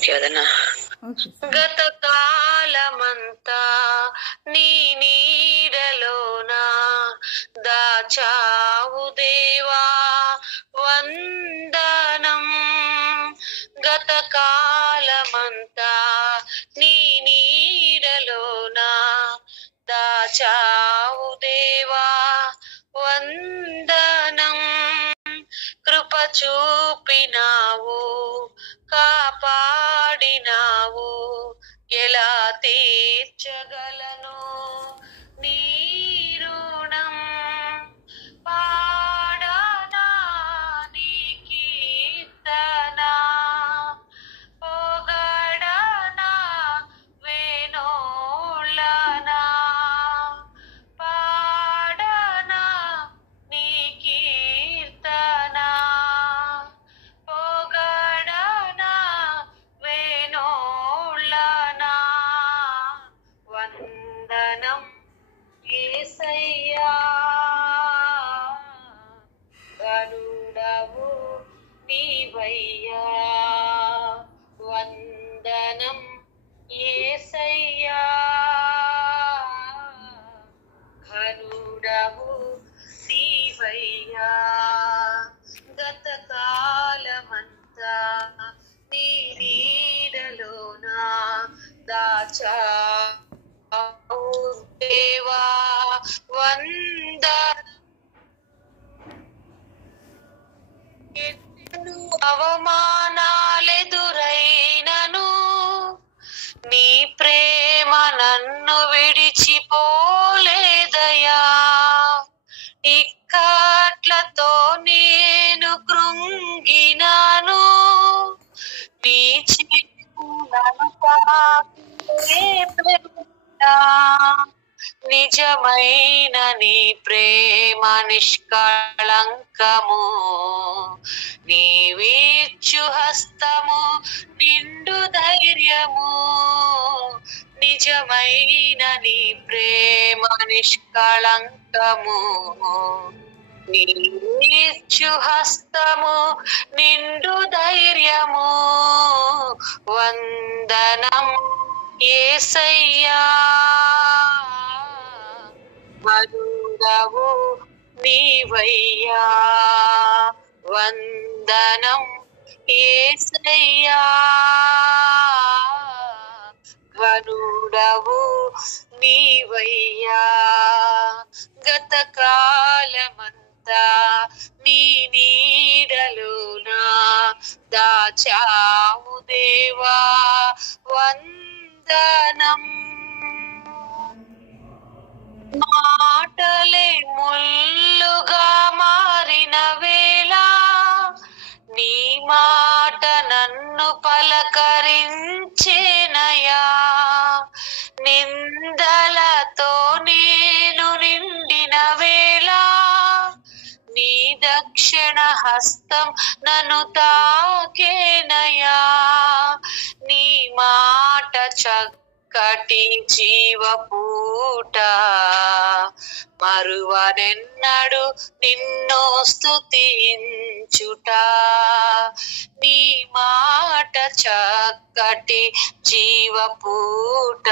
Okay వదనా. Okay. గత కాలమంతా నీ నీడలోన దాచావు దేవా వందనం. గత కాలమంతా నీ నీడలోన దాచావు దేవా వందనం. కృప చూపినావు, కాపాడినావు, ఎలా తీర్చగలను నీ రుణం. పాడనా నీ కీర్తన, పొగడనా వేణోళ్ళనా. పాడనా నీ కీర్తన, పొగడనా వేణోళ్ళనా. వందనం యేసయ్యా, గరుడవు నీవయ్యా. వందనం యేసయ్యా, ఘనుడవు నీవయ్యా. గత కాలమంతా నీ నీడలోన దాచావు దేవా వందనం. అవమానాలెదురైనను నీ ప్రేమ నన్ను విడిచిపోలేదయా. ఇక్కట్లతో నేను కృంగినాను, నీ చేతులను తాకే ప్రేమ. నిజమైన నీ ప్రేమ నిష్కళంకము, నీవిచ్చు హస్తము నిండు ధైర్యము. నిజమైన నీ ప్రేమ నిష్కళంకము, నీవిచ్చు హస్తము నిండు ధైర్యము. వందనం యేసయ్యా, మరుడవు నీవయ్యా. వందనం యేసయ్యా, ఘనుడవు నీవయ్యా. గత కాలమంతా నీ నీడలోన దాచావు దేవా వందనం. మాటలే ముల్లుగా మారిన వేళ నీ మాట నన్ను పలకరించేనయా. నిందలతో నేను నిండిన వేళ నీ దక్షిణ హస్తం నన్ను తాకేనయా. నీ మాట చక్కటి జీవపూట, మరువనెన్నడు నిన్ను స్తుతించుట. నీ మాట చక్కటి జీవపూట,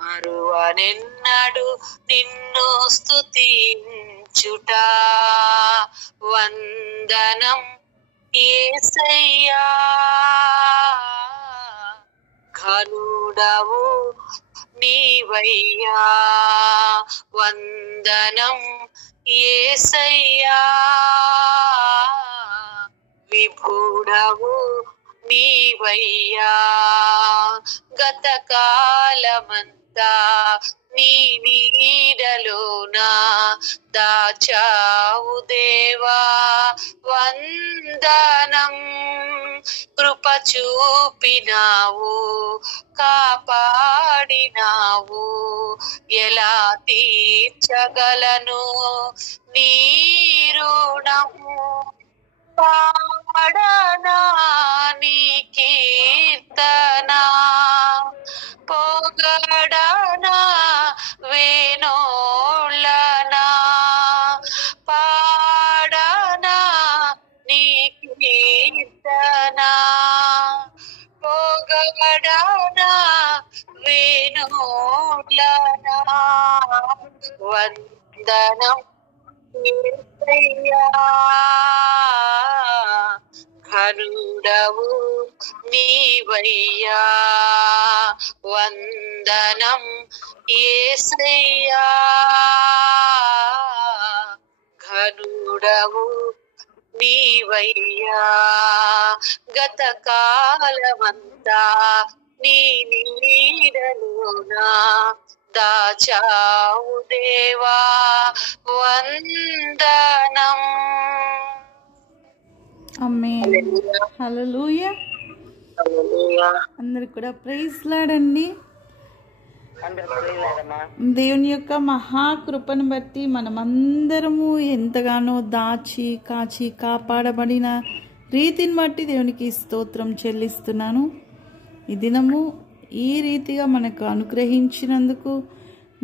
మరువనెన్నడు నిన్ను స్తుతించుట. వందనం యేసయ్యా, ఘనుడవు నీవయ్యా. వందనం యేసయ్యా, విభుడవు నీవయ్యా. గత కాలమంతా నీ నీడలోన దాచావు దేవా వందనం. కృప చూపినావు, కాపాడినావు, ఎలా తీర్చగలను నీ రుణము. పాడనా నీ కీర్తన, పొగడనా వేణోళ్ళనా. పాడనా నీ కీర్తన, పాడానా వేణులనా వందనం యేసయ్యా ఘనుడవు నీవయ్యా వందనం యేసయ్యా ఘనుడవు నీవయ్యా గత కాలమంతా నీ నీడలోనా దాచావు దేవా వందనం. ఆమేన్. హల్లెలూయా. అందరికి కూడా ప్రైజ్ లాడండి. దేవుని యొక్క మహాకృపను బట్టి మనమందరము ఎంతగానో దాచి కాచి కాపాడబడిన రీతిని బట్టి దేవునికి స్తోత్రం చెల్లిస్తున్నాను. ఈ దినము ఈ రీతిగా మనకు అనుగ్రహించినందుకు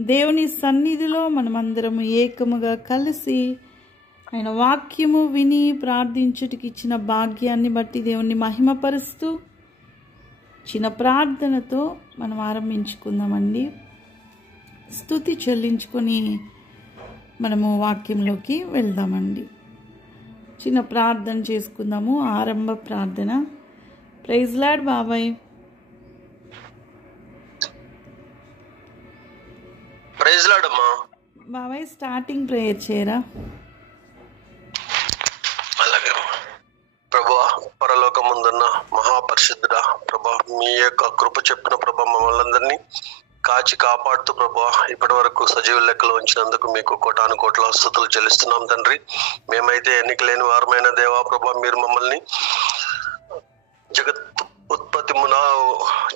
దేవుని సన్నిధిలో మనమందరము ఏకముగా కలిసి ఆయన వాక్యము విని ప్రార్థించుటకి ఇచ్చిన భాగ్యాన్ని బట్టి దేవుణ్ణి మహిమపరుస్తూ చిన్న ప్రార్థనతో మనం ఆరంభించుకుందామండి. స్తుతి చెల్లించుకొని మనము వాక్యంలోకి వెళ్దామండి. చిన్న ప్రార్థన చేసుకుందాము. ఆరంభ ప్రార్థన. ప్రైజ్ లార్డ్ బాబాయ్. ప్రైజ్ లార్డ్ అమ్మా. బాబాయ్ స్టార్టింగ్ ప్రేయర్ చేయరా? అలాగే ప్రభువా, పరలోకముందున్న మహాపరిశుద్ధుడా ప్రభా, మీ యొక్క కృప చెప్పిన ప్రభా మమ్మల్ని కాచి కాపాడుతూ ప్రభా ఇప్పటి వరకు సజీవ లెక్కలో ఉంచినందుకు మీకు కోటాను కోట్ల స్తుతులు చెల్లిస్తున్నాం తండ్రి. మేమైతే ఎన్నిక లేని వారమైన దేవా ప్రభా, మీరు మమ్మల్ని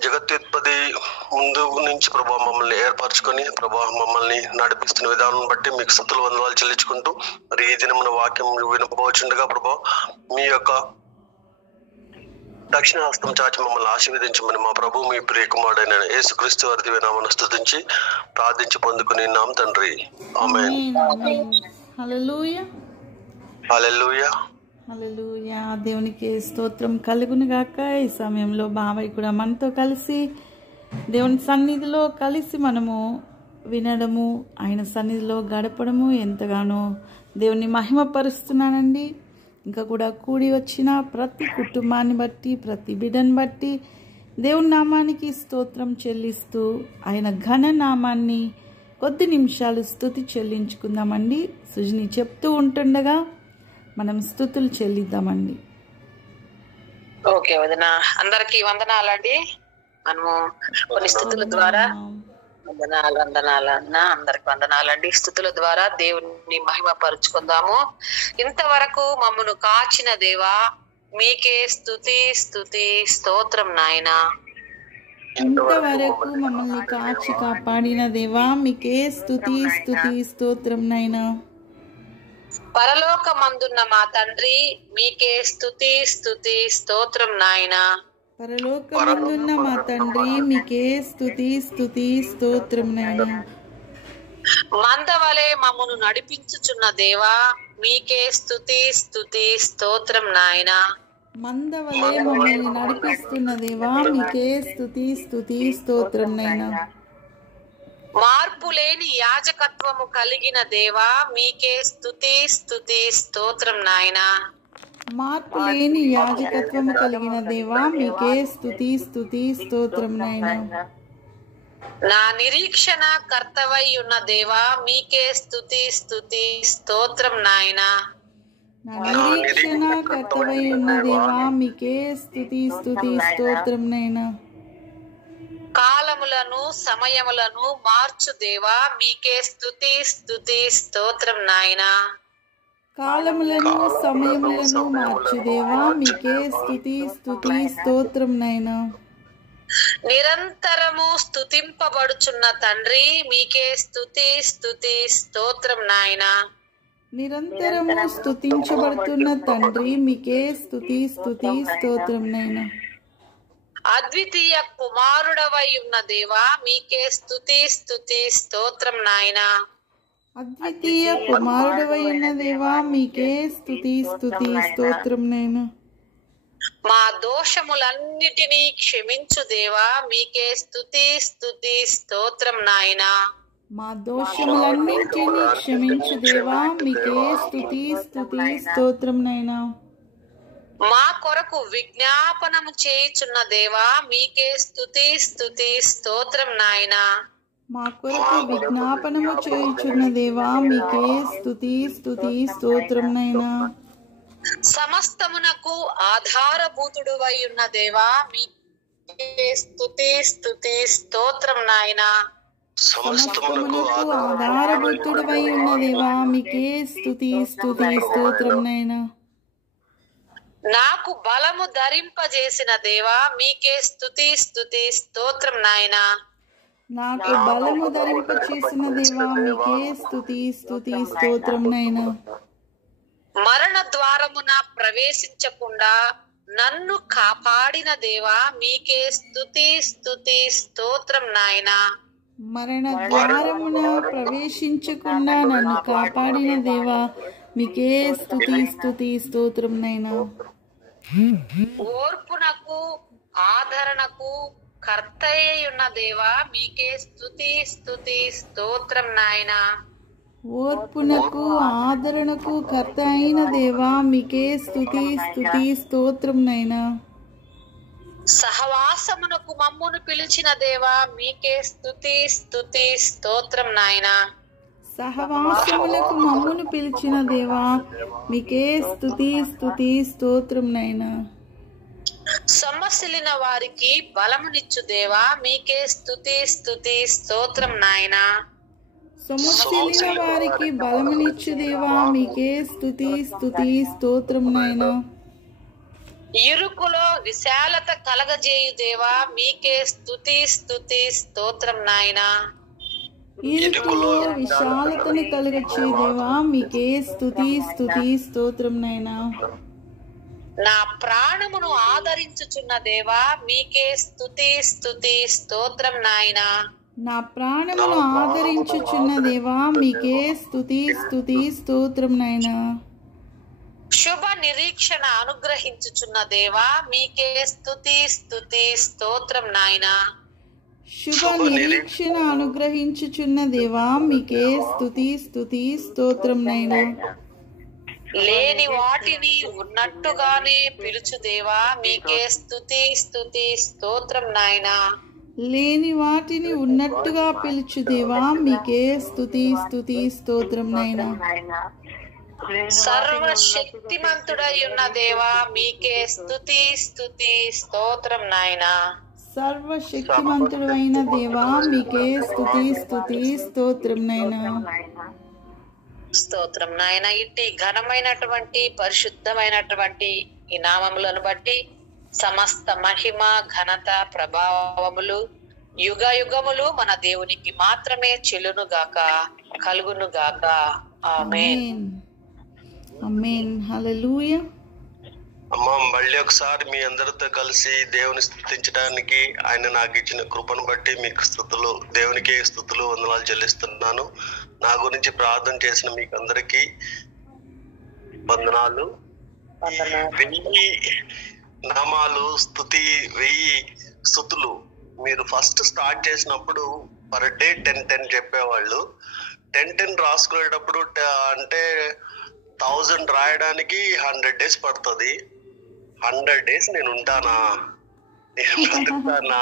జగత్తుత్పత్తి ముందు నుంచి ప్రభా మమ్మల్ని ఏర్పరచుకొని ప్రభా మమ్మల్ని నడిపిస్తున్న విధానం బట్టి మీకు స్తుతులు వందనాలు చెల్లించుకుంటూ మరి ఈ దినమున వాక్యం వినపోవచ్చుండగా ప్రభా మీ యొక్క దక్షిణ హస్తం చాచి మమ్మల్ని ఆశీర్వదించమని మా ప్రభు మీ ప్రియకుమారుడైన యేసుక్రీస్తు వారి దివ్యనామమున స్తుతించి ప్రార్థించి పొందుకుని నామ తండ్రి. ఆమేన్. హల్లెలూయా. హల్లెలూయా. హల్లెలూయా. దేవునికి స్తోత్రం కలుగును గాక. ఈ సమయంలో బాబాయ్ కూడా మనతో కలిసి దేవుని సన్నిధిలో కలిసి మనము వినడము, ఆయన సన్నిధిలో గడపడము ఎంతగానో దేవుని మహిమపరుస్తున్నానండి. ఇంకా కూడా కూడి వచ్చిన ప్రతి కుటుంబాన్ని బట్టి, ప్రతి బిడ్డను బట్టి దేవుని నామానికి స్తోత్రం చెల్లిస్తూ ఆయన ఘన నామాన్ని కొద్ది నిమిషాలు స్తుతి చెల్లించుకుందామండి. సుజని చెప్తూ ఉంటుండగా మనం స్తుతులు చెల్లిద్దామండి. ఓకే వదిన, అందరికి వందనాలండి. మనము కొన్ని స్థుతుల ద్వారా వందనాలు అన్న అందరికి వందనాలండి. స్థుతుల ద్వారా దేవుని మహిమ పరుచుకుందాము. ఇంతవరకు మమ్మను కాచిన దేవా మీకే స్తుతి స్తుతి స్తోత్రం నాయనా. ఇంతవరకు మమ్మల్ని కాచి కాపాడిన దేవా మీకే స్తుతి స్తుతి స్తోత్రం నాయనా. పరలోకమందున్న మా తండ్రి మీకే స్తుతి స్తుతి స్తోత్రం నాయనా. పరలోకమందున్న మా తండ్రి మీకే స్తుతి స్తుతి స్తోత్రం నాయనా. మందవలే మమ్మను నడిపించుచున్న దేవా మీకే స్తుతి స్తుతి స్తోత్రం నాయనా. మందవలే మమ్మల్ని నడిపిస్తున్న దేవా మీకే స్తుతి స్తుతి స్తోత్రం నాయనా. మార్పు లేని యాజకత్వము కలిగిన దేవా మీకే స్తుతి స్తుతి స్తోత్రం నాయనా. మార్పు లేని యాజకత్వము కలిగిన దేవా మీకే స్తుతి స్తుతి స్తోత్రం నాయనా. నా నిరీక్షణ కర్తవై ఉన్న దేవా మీకే స్తుతి స్తుతి స్తోత్రం నాయనా. నా నిరీక్షణ కర్తవై ఉన్న దేవా మీకే స్తుతి స్తుతి స్తోత్రం నాయనా. కాలములను సమయములను మార్చు దేవా మీకే స్తుతి స్తుతి స్తోత్రం నాయనా. కాలములను సమయములను మార్చు దేవా మీకే స్తుతి స్తుతి స్తోత్రం నాయనా. నిరంతరము స్తుతింపబడుచున్న తండ్రి మీకే స్తుతి స్తుతి స్తోత్రం నాయనా. నిరంతరము స్తుతించబడుతున్న తండ్రి మీకే స్తుతి స్తుతి స్తోత్రం నాయనా. అద్వితీయ కుమారుడవై ఉన్న దేవా మీకే స్తుతి స్తుతి స్తోత్రం నాయనా. అద్వితీయ కుమారుడవై ఉన్న దేవా మీకే స్తుతి స్తుతి స్తోత్రం నాయనా. మా దోషములన్నిటినీ క్షమించు దేవా మీకే స్తుతి స్తుతి స్తోత్రం నాయనా. మా దోషములన్నింటినీ క్షమించు దేవా మీకే స్తుతి స్తుతి స్తోత్రం నైనా. మా కొరకు విజ్ఞాపనము చేయుచున్న దేవా మీకే స్తుతి స్తుతి స్తోత్రం నాయనా. మా కొరకు విజ్ఞాపనము చేయుచున్న దేవా మీకే స్తుతి స్తుతి స్తోత్రం నైనా. సమస్తమునకు ఆధారభూతుడువై ఉన్న దేవా మీకే స్తుతి స్తుతి స్తోత్రం నాయనా. సమస్తమునకు ఆధారభూతుడవై ఉన్న దేవా మీకే స్తుతి స్తుతి స్తోత్రం నైనా. నాకు బలము ధరింపజేసిన దేవా మీకే స్తుతి స్తుతి స్తోత్రం నాయనా. నాకు బలము ధరింపచేసిన దేవా మీకే స్తుతి స్తుతి స్తోత్రం నైనా. మరణ ద్వారమున ప్రవేశించకుండా నన్ను కాపాడిన దేవా మీకే స్తుతి స్తుతి స్తోత్రం నాయనా. మరణ ద్వారమున ప్రవేశించకుండా నన్ను కాపాడిన దేవా మీకే స్తుతి స్తుతి స్తోత్రం నైనా. ఓర్పునకు ఆదరణకు కర్తయ్య ఉన్న దేవా మీకే స్తుతి స్తుతి స్తోత్రం నాయనా. ఓర్పునకు ఆదరణకు కర్త అయిన దేవా మీకే స్తుతి స్తుతి స్తోత్రం నైనా. సహవాసమునకు మమ్మును పిలిచిన దేవా మీకే స్తుతి స్తుతి స్తోత్రం నాయనా. సహవాసములకు మమ్మును పిలిచిన దేవా మీకే స్తుతి స్తుతి స్తోత్రం నైనా. సొమ్మసిల్లిన వారికి బలమునిచ్చు దేవా మీకే స్తుతి స్తుతి స్తోత్రం నాయనా. సొమ్మసిల్లిన వారికి బలమునిచ్చు దేవా మీకే స్తుతి స్తుతి స్తోత్రం నైనా. ఇరుకులో విశాలత కలగజేయు దేవా మీకే స్తుతి స్తుతి స్తోత్రం నాయనా. ఇరుకులో విశాలతను కలుగచ్చే దేవా మీకే స్తుతి స్తుతి స్తోత్రం నైనా. నా ప్రాణమును ఆదరించుచున్న దేవా మీకే స్తుతి స్తుతి స్తోత్రం నాయనా. నా ప్రాణమును ఆదరించుచున్న దేవా మీకే స్తుతి స్తుతి స్తోత్రం నైనా. శుభ నిరీక్షణ అనుగ్రహించుచున్న దేవా మీకే స్తుతి స్తుతి స్తోత్రం నాయనా. శుభ నిరీక్షణ అనుగ్రహించుచున్న దేవా మీకే స్తుతి స్తుతి స్తోత్రం నైనా. లేని వాటిని ఉన్నట్టుగానే పిలుచు దేవా మీకే స్తుతి స్తుతి స్తోత్రం నాయనా. లేని వాటిని ఉన్నట్టుగా పిలుచు దేవా మీకే స్తుతి స్తుతి స్తోత్రం నైనా. సర్వశక్తిమంతుడై ఉన్న దేవా మీకే స్తుతి స్తుతి స్తోత్రం నాయనా. సర్వశక్తిమంతుడు అయిన దేవా మీకే స్తుతి స్తుతి స్తోత్రం నైనా. స్తోత్రం నాయన. ఇట్టి ఘనమైనటువంటి పరిశుద్ధమైనటువంటి ఈ నామములను బట్టి సమస్త మహిమ ఘనత ప్రభావములు యుగ యుగములు మన దేవునికి మాత్రమే చెల్లును గాక కలుగును గాక. ఆమేన్. ఆమేన్. హల్లెలూయా. అమ్మ మళ్ళీ ఒకసారి మీ అందరితో కలిసి దేవుని స్తుతించడానికి ఆయన నాకు ఇచ్చిన కృపను బట్టి మీకు స్తుతులు, దేవునికి స్తుతులు వందనాలు చెల్లిస్తున్నాను. నా గురించి ప్రార్థన చేసిన మీకు అందరికీ వందనాలు. 1000 నామాలు స్తుతి, 1000 స్తుతులు మీరు ఫస్ట్ స్టార్ట్ చేసినప్పుడు పర్ డే 10 చెప్పేవాళ్ళు. 10 రాసుకునేటప్పుడు అంటే 1000 రాయడానికి 100 days పడుతుంది. 100 days నేను ఉంటానా, నేను బ్రతుకుతానా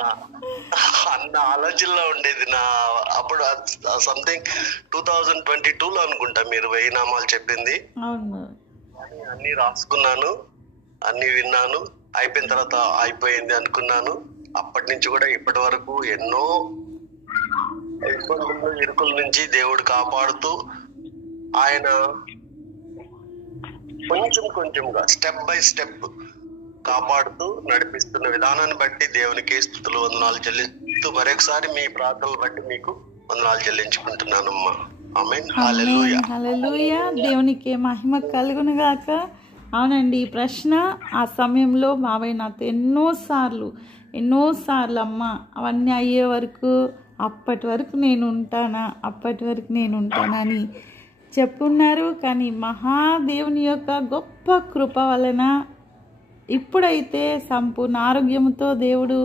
అన్న ఆలోచనలో ఉండేది నా. అప్పుడు సంథింగ్ 2022లో అనుకుంటా మీరు 1000 నామాలు చెప్పింది. అన్ని రాసుకున్నాను, అన్ని విన్నాను. అయిపోయిన తర్వాత అయిపోయింది అనుకున్నాను. అప్పటి నుంచి కూడా ఇప్పటి వరకు ఎన్నో ఇబ్బందులు, ఇరుకుల నుంచి దేవుడు కాపాడుతూ ఆయన కొంచెం కొంచెంగా స్టెప్ బై స్టెప్ కాపాడుతూ నడిపిస్తున్న విధానాన్ని బట్టి దేవునికి స్తుతులు వందనాలు చెల్లిస్తూ మరొకసారి మీ ప్రార్థనలు బట్టి మీకు వందనాలు చెల్లించుకుంటున్నానమ్మా. ఆమేన్. హల్లెలూయా. హల్లెలూయా. దేవునికి మహిమ కలుగును గాక. అవునండి, ఈ ప్రశ్న ఆ సమయంలో బాబాయ్ నాతో ఎన్నోసార్లు అమ్మ అవన్నీ అయ్యే వరకు అప్పటి వరకు నేను ఉంటానా అని చెప్పున్నారు. కానీ మహాదేవుని యొక్క గొప్ప కృప వలన ఇప్పుడైతే సంపూర్ణ ఆరోగ్యంతో దేవుడు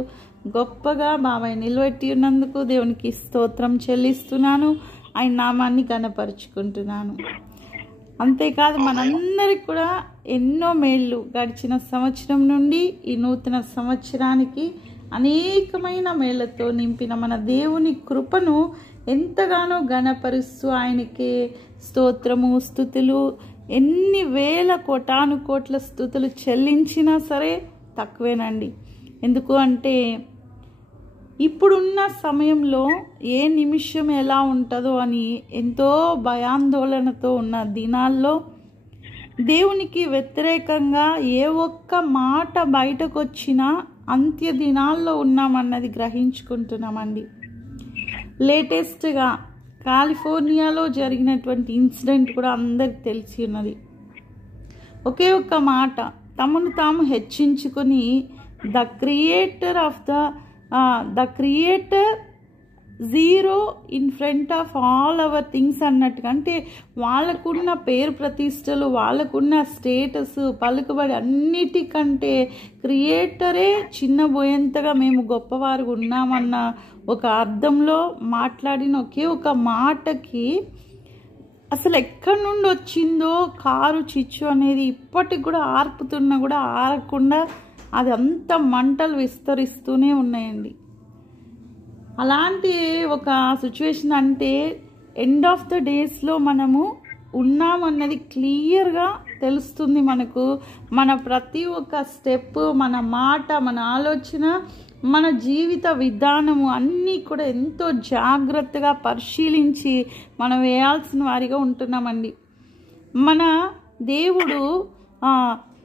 గొప్పగా బాబాయ్ నిలబెట్టి ఉన్నందుకు దేవునికి స్తోత్రం చెల్లిస్తున్నాను. ఆయన నామాన్ని ఘనపరుచుకుంటున్నాను. అంతేకాదు మనందరికి కూడా ఎన్నో మేళ్ళు గడిచిన సంవత్సరం నుండి ఈ నూతన సంవత్సరానికి అనేకమైన మేళ్లతో నింపిన మన దేవుని కృపను ఎంతగానో ఘనపరుస్తూ ఆయనకే స్తోత్రము స్తుతులు ఎన్ని వేల కోటాను కోట్ల స్తుతులు చెల్లించినా సరే తక్కువేనండి. ఎందుకు అంటే ఇప్పుడున్న సమయంలో ఏ నిమిషం ఎలా ఉంటుందో అని ఎంతో భయాందోళనతో ఉన్న దినాల్లో దేవునికి వ్యతిరేకంగా ఏ ఒక్క మాట బయటకు వచ్చినా అంత్య దినాల్లో ఉన్నామన్నది గ్రహించుకుంటున్నామండి. లేటెస్ట్గా కాలిఫోర్నియాలో జరిగినటువంటి ఇన్సిడెంట్ కూడా అందరికి తెలిసి ఉన్నది. ఒకే ఒక్క మాట తమను తాము హెచ్చించుకొని the creator zero in front of all our things అన్నట్టుగా, అంటే వాళ్ళకున్న పేరు ప్రతిష్టలు వాళ్ళకున్న స్టేటస్ పలుకుబడి అన్నిటికంటే క్రియేటరే చిన్నబోయేంతగా మేము గొప్పవారు ఉన్నామన్న ఒక అర్థంలో మాట్లాడిన ఒకే ఒక మాటకి అసలు ఎక్కడి నుండి వచ్చిందో కారు చిచ్చు అనేది ఇప్పటికి కూడా ఆర్పుతున్నా కూడా ఆరకుండా అది అంత మంటలు విస్తరిస్తూనే ఉన్నాయండి. అలాంటి ఒక సిచ్యువేషన్ అంటే ఎండ్ ఆఫ్ ద డేస్లో మనము ఉన్నామన్నది క్లియర్గా తెలుస్తుంది మనకు. మన ప్రతి ఒక్క స్టెప్, మన మాట, మన ఆలోచన, మన జీవిత విధానము అన్నీ కూడా ఎంతో జాగ్రత్తగా పరిశీలించి మనం వేయాల్సిన వారిగా ఉంటున్నామండి. మన దేవుడు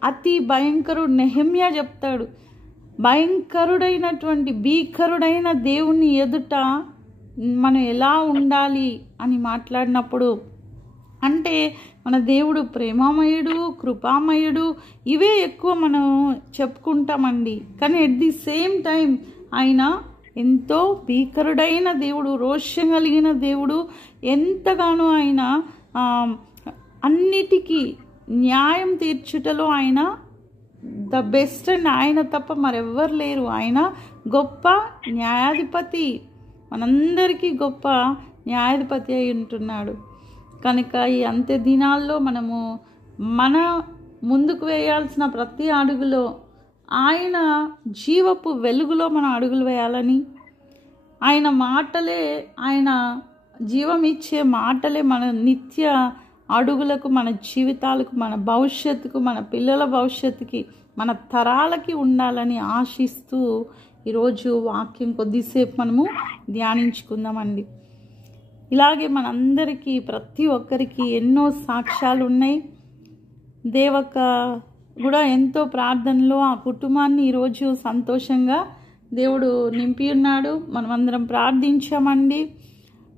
అతి భయంకరుడు. నెహెమ్యా చెప్తాడు, భయంకరుడైనటువంటి భీకరుడైన దేవుని ఎదుట మనం ఎలా ఉండాలి అని మాట్లాడినప్పుడు, అంటే మన దేవుడు ప్రేమమయుడు, కృపామయుడు, ఇవే ఎక్కువ మనం చెప్పుకుంటామండి. కానీ ఎట్ ది సేమ్ టైం ఆయన ఎంతో భీకరుడైన దేవుడు, రోషం కలిగిన దేవుడు. ఎంతగానో ఆయన అన్నిటికీ న్యాయం తీర్చుటలో ఆయన ద బెస్ట్ అండ్ ఆయన తప్ప మరెవ్వరు లేరు. ఆయన గొప్ప న్యాయాధిపతి, మనందరికీ గొప్ప న్యాయాధిపతి అయి ఉంటున్నాడు. కనుక ఈ అంత్య దినాల్లో మనము మన ముందుకు వేయాల్సిన ప్రతి అడుగులో ఆయన జీవపు వెలుగులో మనం అడుగులు వేయాలని, ఆయన మాటలే, ఆయన జీవం ఇచ్చే మాటలే మన నిత్య అడుగులకు, మన జీవితాలకు, మన భవిష్యత్తుకు, మన పిల్లల భవిష్యత్తుకి, మన తరాలకి ఉండాలని ఆశిస్తూ ఈరోజు వాక్యం కొద్దిసేపు మనము ధ్యానించుకుందామండి. ఇలాగే మనందరికీ ప్రతి ఒక్కరికి ఎన్నో సాక్ష్యాలు ఉన్నాయి. దేవక్క కూడా ఎంతో ప్రార్థనలో ఆ కుటుంబాన్ని ఈరోజు సంతోషంగా దేవుడు నింపి ఉన్నాడు. మనమందరం ప్రార్థించామండి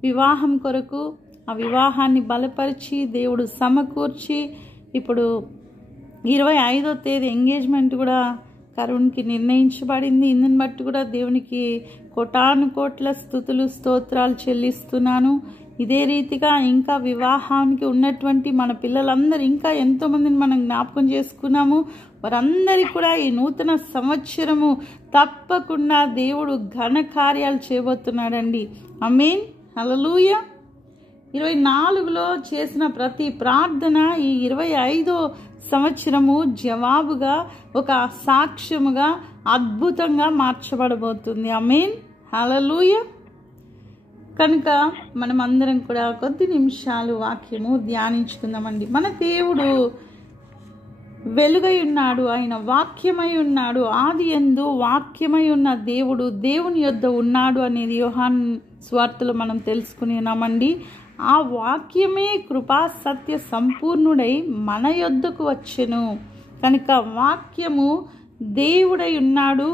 వివాహం కొరకు. ఆ వివాహాన్ని బలపరిచి దేవుడు సమకూర్చి ఇప్పుడు 25వ తేదీ ఎంగేజ్మెంట్ కూడా కరుణ్కి నిర్ణయించబడింది. ఇందుని బట్టి కూడా దేవునికి కోటాను కోట్ల స్తుతులు స్తోత్రాలు చెల్లిస్తున్నాను. ఇదే రీతిగా ఇంకా వివాహానికి ఉన్నటువంటి మన పిల్లలందరూ ఇంకా ఎంతోమందిని మనం జ్ఞాపకం చేసుకున్నాము. వారందరికీ కూడా ఈ నూతన సంవత్సరము తప్పకుండా దేవుడు ఘన కార్యాలు చేయబోతున్నాడండి. ఆమేన్, హల్లెలూయా. 24లో చేసిన ప్రతి ప్రార్థన ఈ 25వ సంవత్సరము జవాబుగా, ఒక సాక్ష్యముగా, అద్భుతంగా మార్చబడబోతుంది. ఆమేన్, హల్లెలూయా. కనుక మనం అందరం కూడా కొద్ది నిమిషాలు వాక్యము ధ్యానించుకుందామండి. మన దేవుడు వెలుగై ఉన్నాడు, ఆయన వాక్యమై ఉన్నాడు. ఆది యందు వాక్యమై ఉన్న దేవుడు దేవుని యొద్ద ఉన్నాడు అనేది యోహాను సువార్తలో మనం తెలుసుకుని ఉన్నామండి. ఆ వాక్యమే కృపా సత్య సంపూర్ణుడై మన యొద్దకు వచ్చెను. కనుక వాక్యము దేవుడై ఉన్నాడు.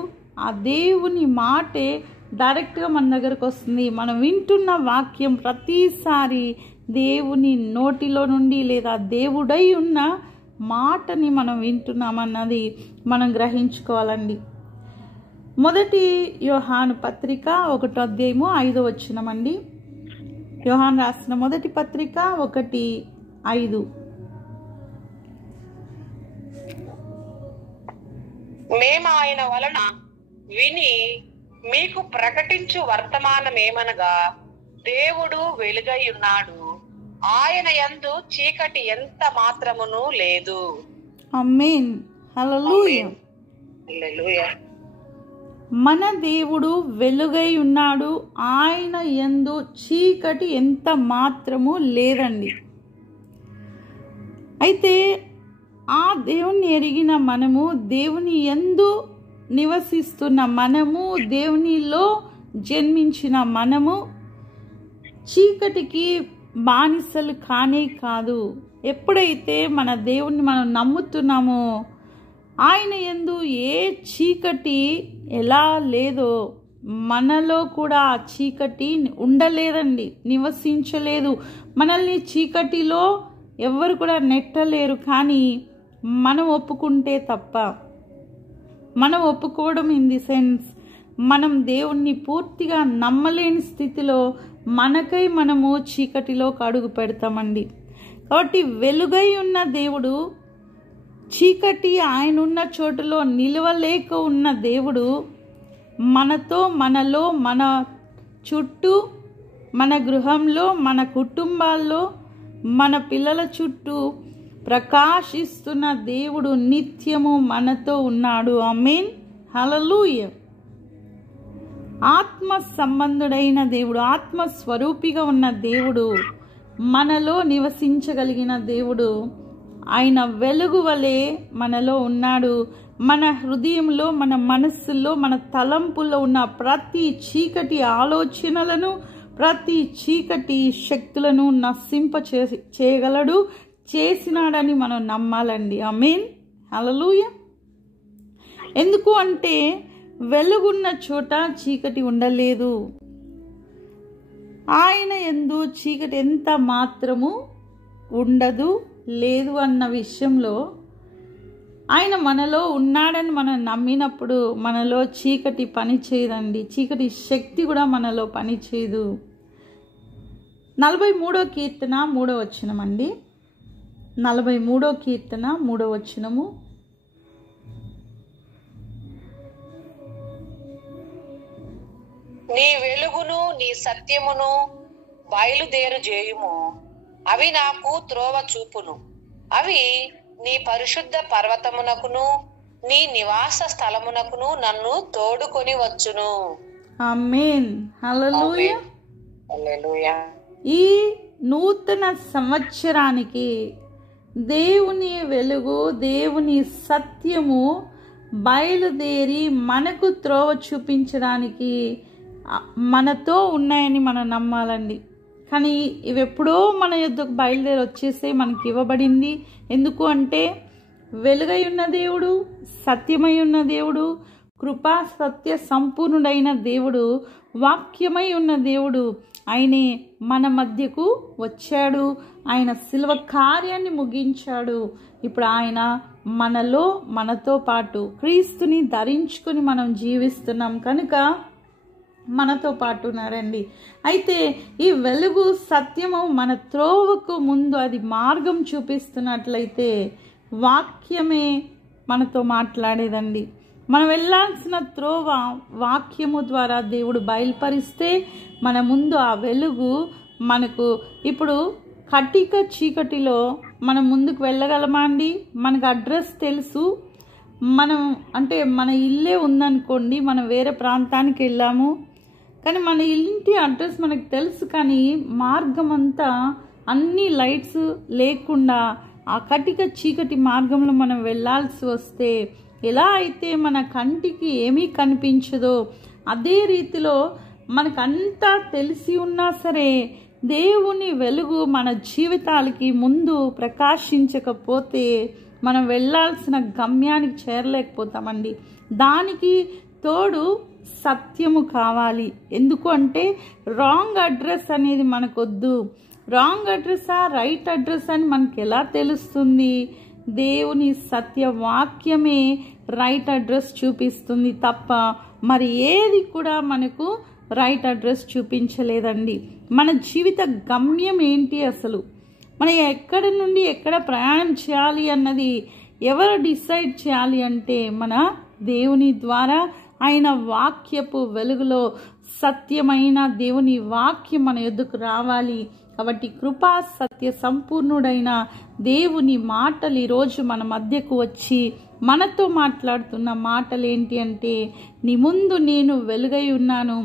ఆ దేవుని మాటే డైరెక్ట్గా మన దగ్గరకు వస్తుంది. మనం వింటున్న వాక్యం ప్రతిసారి దేవుని నోటిలో నుండి లేదా దేవుడై ఉన్న మాటని మనం వింటున్నామన్నది మనం గ్రహించుకోవాలండి. మొదటి యోహాను పత్రిక 1వ అధ్యాయము 5వ వచనమండి. యోహాను రాసిన మొదటి పత్రిక 1:5. మేము ఆయన వలన విని మీకు ప్రకటించు వర్తమానమేమనగా, దేవుడు వెలుగై ఉన్నాడు, ఆయన యందు చీకటి ఎంత మాత్రమును లేదు. ఆమేన్. హల్లెలూయా. హల్లెలూయా. మన దేవుడు వెలుగై ఉన్నాడు, ఆయన యందు చీకటి ఎంత మాత్రము లేదండి. అయితే ఆ దేవుణ్ణి ఎరిగిన మనము, దేవుని యందు నివసిస్తున్న మనము, దేవునిలో జన్మించిన మనము చీకటికి బానిసలు కానే కాదు. ఎప్పుడైతే మన దేవుణ్ణి మనం నమ్ముతున్నామో, ఆయన యందు ఏ చీకటి ఎలా లేదో మనలో కూడా ఆ చీకటి ఉండలేదండి, నివసించలేదు. మనల్ని చీకటిలో ఎవరు కూడా నెట్టలేరు. కానీ మనం ఒప్పుకుంటే తప్ప, మనం ఒప్పుకోవడం ఇన్ ది సెన్స్ మనం దేవుణ్ణి పూర్తిగా నమ్మలేని స్థితిలో మనకై మనము చీకటిలో అడుగు పెడతామండి. కాబట్టి వెలుగై ఉన్న దేవుడు, చీకటి ఆయన ఉన్న చోటులో నిలవలేక ఉన్న దేవుడు మనతో, మనలో, మన చుట్టూ, మన గృహంలో, మన కుటుంబాల్లో, మన పిల్లల చుట్టూ ప్రకాశిస్తున్న దేవుడు నిత్యము మనతో ఉన్నాడు. ఆమేన్. హల్లెలూయా. ఆత్మ సంబంధుడైన దేవుడు, ఆత్మస్వరూపిగా ఉన్న దేవుడు, మనలో నివసించగలిగిన దేవుడు, ఆయన వెలుగు వలె మనలో ఉన్నాడు. మన హృదయంలో, మన మనస్సులో, మన తలంపుల్లో ఉన్న ప్రతి చీకటి ఆలోచనలను, ప్రతి చీకటి శక్తులను చేయగలడు, చేసినాడని మనం నమ్మాలండి. ఆమేన్. హల్లెలూయా. ఎందుకు అంటే వెలుగున్న చోట చీకటి ఉండలేదు. ఆయన యందు చీకటి ఎంత మాత్రము ఉండదు, లేదు అన్న విషయంలో ఆయన మనలో ఉన్నాడని మనం నమ్మినప్పుడు మనలో చీకటి పని చేయదండి. చీకటి శక్తి కూడా మనలో పని చేయదు. 43వ కీర్తన 3వ వచనం అండి. 43వ కీర్తన 3వ వచనము. నీ వెలుగును నీ సత్యమును బయలుదేరు చేయుము, అవి నాకు త్రోవ చూపును, అవి నీ పరిశుద్ధ పర్వతమునకును నీ నివాస స్థలమునకును నన్ను తోడుకొని వచ్చును. ఆమేన్. హల్లెలూయా. హల్లెలూయా. ఈ నూతన సంవత్సరానికి దేవుని వెలుగు, దేవుని సత్యము బయలుదేరి మనకు త్రోవ చూపించడానికి మనతో ఉన్నాయని మనం నమ్మాలండి. కానీ ఇవి ఎప్పుడో మన యొద్దకు బయలుదేరి వచ్చేసే మనకి ఇవ్వబడింది. ఎందుకు అంటే వెలుగై ఉన్న దేవుడు, సత్యమై ఉన్న దేవుడు, కృపా సత్య సంపూర్ణుడైన దేవుడు, వాక్యమై ఉన్న దేవుడు, ఆయనే మన మధ్యకు వచ్చాడు. ఆయన శిలువ కార్యాన్ని ముగించాడు. ఇప్పుడు ఆయన మనలో, మనతో పాటు క్రీస్తుని ధరించుకొని మనం జీవిస్తున్నాం కనుక మనతో పాటు ఉన్నారండి. అయితే ఈ వెలుగు సత్యము మన త్రోవకు ముందు అది మార్గం చూపిస్తున్నట్లయితే వాక్యమే మనతో మాట్లాడేదండి. మనం వెళ్ళాల్సిన త్రోవ వాక్యము ద్వారా దేవుడు బయలుపరిస్తే మన ముందు ఆ వెలుగు మనకు, ఇప్పుడు కటిక చీకటిలో మనం ముందుకు వెళ్ళగలమా అండి? మనకు అడ్రస్ తెలుసు, మనం అంటే మన ఇల్లే ఉందనుకోండి, మనం వేరే ప్రాంతానికి వెళ్ళాము, కానీ మన ఇంటి అడ్రస్ మనకు తెలుసు, కానీ మార్గం అంతా అన్ని లైట్స్ లేకుండా ఆ కటిక చీకటి మార్గంలో మనం వెళ్ళాల్సి వస్తే ఎలా అయితే మన కంటికి ఏమీ కనిపించదో అదే రీతిలో మనకంతా తెలిసి ఉన్నా సరే దేవుని వెలుగు మన జీవితాలకి ముందు ప్రకాశించకపోతే మనం వెళ్ళాల్సిన గమ్యానికి చేరలేకపోతామండి. దానికి తోడు సత్యము కావాలి. ఎందుకు అంటే రాంగ్ అడ్రస్ అనేది మనకొద్దు. రాంగ్ అడ్రస్సా రైట్ అడ్రస్ అని మనకి ఎలా తెలుస్తుంది? దేవుని సత్య వాక్యమే రైట్ అడ్రస్ చూపిస్తుంది తప్ప మరి ఏది కూడా మనకు రైట్ అడ్రస్ చూపించలేదండి. మన జీవిత గమ్యం ఏంటి, అసలు మనం ఎక్కడి నుండి ఎక్కడ ప్రయాణం చేయాలి అన్నది ఎవరు డిసైడ్ చేయాలి అంటే మన దేవుని ద్వారా ఆయన వాక్యపు వెలుగులో సత్యమైన దేవుని వాక్యం మన యొద్దకు రావాలి. కాబట్టి కృపా సత్య సంపూర్ణుడైన దేవుని మాటలు ఈరోజు మన మధ్యకు వచ్చి మనతో మాట్లాడుతున్న మాటలు ఏంటి అంటే, నీ ముందు నేను వెలుగై ఉన్నాను,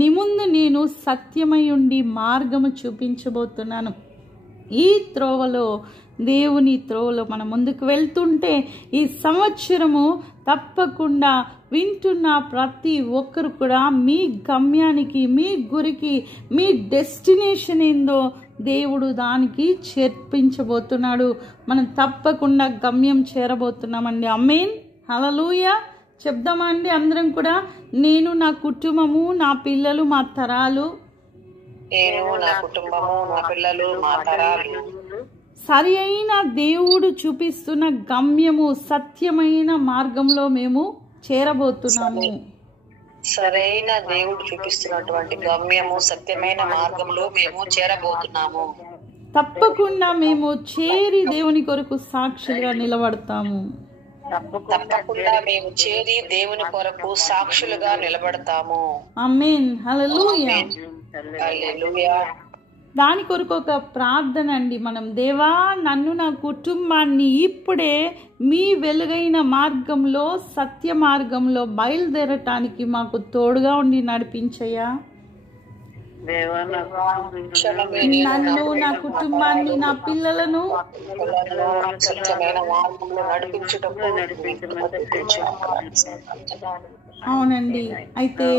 నీ ముందు నేను సత్యమై ఉండి మార్గము చూపించబోతున్నాను. ఈ త్రోవలో, దేవుని త్రోవలో మనం ముందుకు వెళ్తుంటే ఈ సంవత్సరము తప్పకుండా వింటున్న ప్రతి ఒక్కరు కూడా మీ గమ్యానికి, మీ గురికి, మీ డెస్టినేషన్ ఏందో దేవుడు దానికి చేర్పించబోతున్నాడు. మనం తప్పకుండా గమ్యం చేరబోతున్నామండి. ఆమేన్, హల్లెలూయా. చెప్దామా అండి అందరం కూడా? నేను, నా కుటుంబము, నా పిల్లలు, మా తరాలు, నేను, నా కుటుంబము, నా పిల్లలు, మా తరాలు సరి అయిన దేవుడు చూపిస్తున్న గమ్యము, సత్యమైన మార్గంలో మేము చేరబోతున్నాము. సరైన దేవుడు చూపిస్తున్నటువంటి గమ్యము, సత్యమైన మార్గంలో మేము చేరబోతున్నాము. తప్పకుండా మేము చేరి దేవుని కొరకు సాక్షులుగా నిలబడతాము. తప్పకుండా మేము చేరి దేవుని కొరకు సాక్షులుగా నిలబడతాము. ఆమేన్, హల్లెలూయా. హల్లెలూయా. దాని కొరకు ఒక ప్రార్థన అండి. మనం, దేవా నన్ను, నా కుటుంబాన్ని ఇప్పుడే మీ వెలుగైన మార్గంలో, సత్య మార్గంలో బయలుదేరటానికి మాకు తోడుగా ఉండి నడిపించయ్యా. నన్ను, నా కుటుంబాన్ని, నా పిల్లలను సత్యమైన మార్గంలో నడిపించుటకు అవునండి. అయితే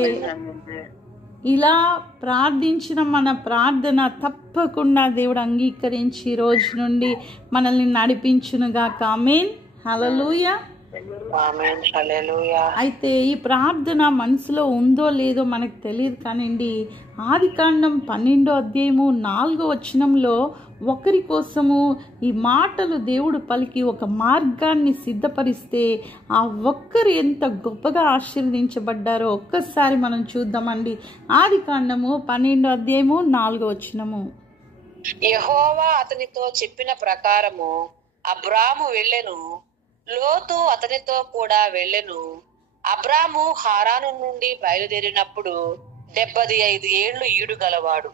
ఇలా ప్రార్థించిన మన ప్రార్థన తప్పకుండా దేవుడు అంగీకరించి రోజు నుండి మనల్ని నడిపించునుగాక. ఆమేన్, హల్లెలూయా. అయితే ఈ ప్రార్థన మనసులో ఉందో లేదో మనకు తెలియదు కానివ్వండి, ఆదికాండం 12వ అధ్యాయము 4వ వచనంలో ఒకరి కోసము ఈ మాటలు దేవుడు పలికి ఒక మార్గాన్ని సిద్ధపరిస్తే ఆ ఒక్కరు ఎంత గొప్పగా ఆశీర్వదించబడ్డారో ఒక్కసారి మనం చూద్దామండి. ఆదికాండము 12వ అధ్యాయము 4వ వచనము. యెహోవా అతనితో చెప్పిన ప్రకారము అబ్రాము వెళ్ళెను, లోతు అతనితో కూడా వెళ్ళెను. అబ్రాము హారాను నుండి బయలుదేరినప్పుడు 75 ఏళ్లు ఈడు గలవాడు.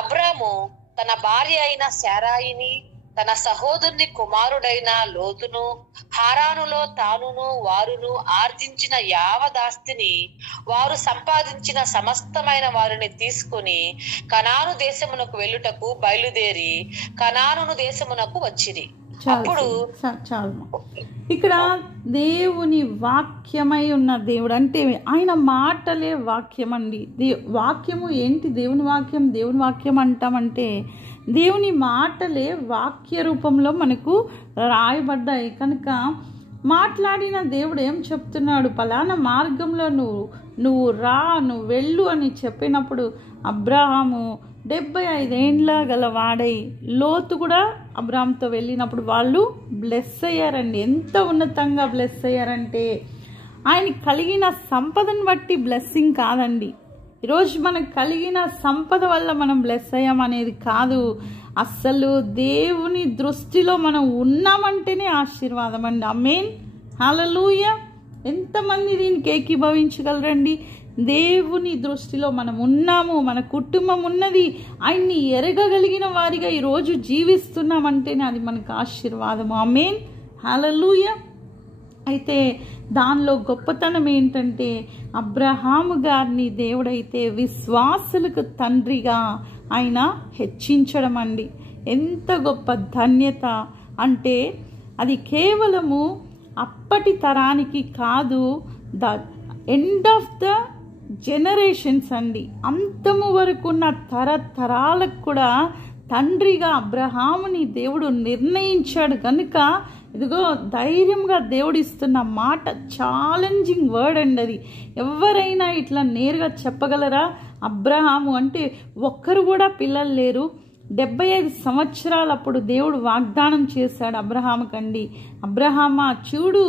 అబ్రాము తన భార్య అయిన శారాయిని, తన సహోదరుని కుమారుడైన లోతును, హారానులో తానును వారును ఆర్జించిన యావదాస్తిని, వారు సంపాదించిన సమస్తమైన వారిని తీసుకుని కనాను దేశమునకు వెళ్ళుటకు బయలుదేరి కనాను దేశమునకు వచ్చిరి. అప్పుడు ఇక్కడ దేవుని వాక్యమై ఉన్న దేవుడు అంటే ఆయన మాటలే వాక్యం అండి. వాక్యము ఏంటి? దేవుని వాక్యం. దేవుని వాక్యం అంటామంటే దేవుని మాటలే వాక్య రూపంలో మనకు రాయబడ్డాయి. కనుక మాట్లాడిన దేవుడు ఏం చెప్తున్నాడు? పలానా మార్గంలో నువ్వు రా, నువ్వు వెళ్ళు అని చెప్పినప్పుడు అబ్రాహాము 75 ఏండ్ల గల వాడై, లోతు కూడా అబ్రాహాంతో వెళ్ళినప్పుడు వాళ్ళు బ్లెస్ అయ్యారండి. ఎంత ఉన్నతంగా బ్లెస్ అయ్యారంటే ఆయన కలిగిన సంపదను బట్టి బ్లెస్సింగ్ కాదండి. ఈరోజు మనకు కలిగిన సంపద వల్ల మనం బ్లెస్ అయ్యామనేది కాదు. అస్సలు దేవుని దృష్టిలో మనం ఉన్నామంటేనే ఆశీర్వాదం అండి. ఆమేన్, హల్లెలూయా. ఎంతమంది దీనికి ఏకీభవించగలరండి? దేవుని దృష్టిలో మనం ఉన్నాము, మన కుటుంబం ఉన్నది, ఆయన్ని ఎరగగలిగిన వారిగా ఈరోజు జీవిస్తున్నామంటేనే అది మనకు ఆశీర్వాదము. ఆమేన్, హల్లెలూయా. అయితే దానిలో గొప్పతనం ఏంటంటే అబ్రహాము గారిని దేవుడైతే విశ్వాసులకు తండ్రిగా ఆయన హెచ్చించడం అండి. ఎంత గొప్ప ధన్యత అంటే అది కేవలము అప్పటి తరానికి కాదు, the end of the generations అండి. అంతము వరకు ఉన్న తరతరాలకు కూడా తండ్రిగా అబ్రహాముని దేవుడు నిర్ణయించాడు. కనుక ఇదిగో ధైర్యంగా దేవుడిస్తున్న మాట ఛాలెంజింగ్ వర్డ్ అండి. అది ఎవరైనా ఇట్లా నేరుగా చెప్పగలరా? అబ్రహాము అంటే ఒక్కరు కూడా పిల్లలు లేరు. 75 సంవత్సరాలు అప్పుడు దేవుడు వాగ్దానం చేశాడు అబ్రహాముకండి. అబ్రహామా చూడు,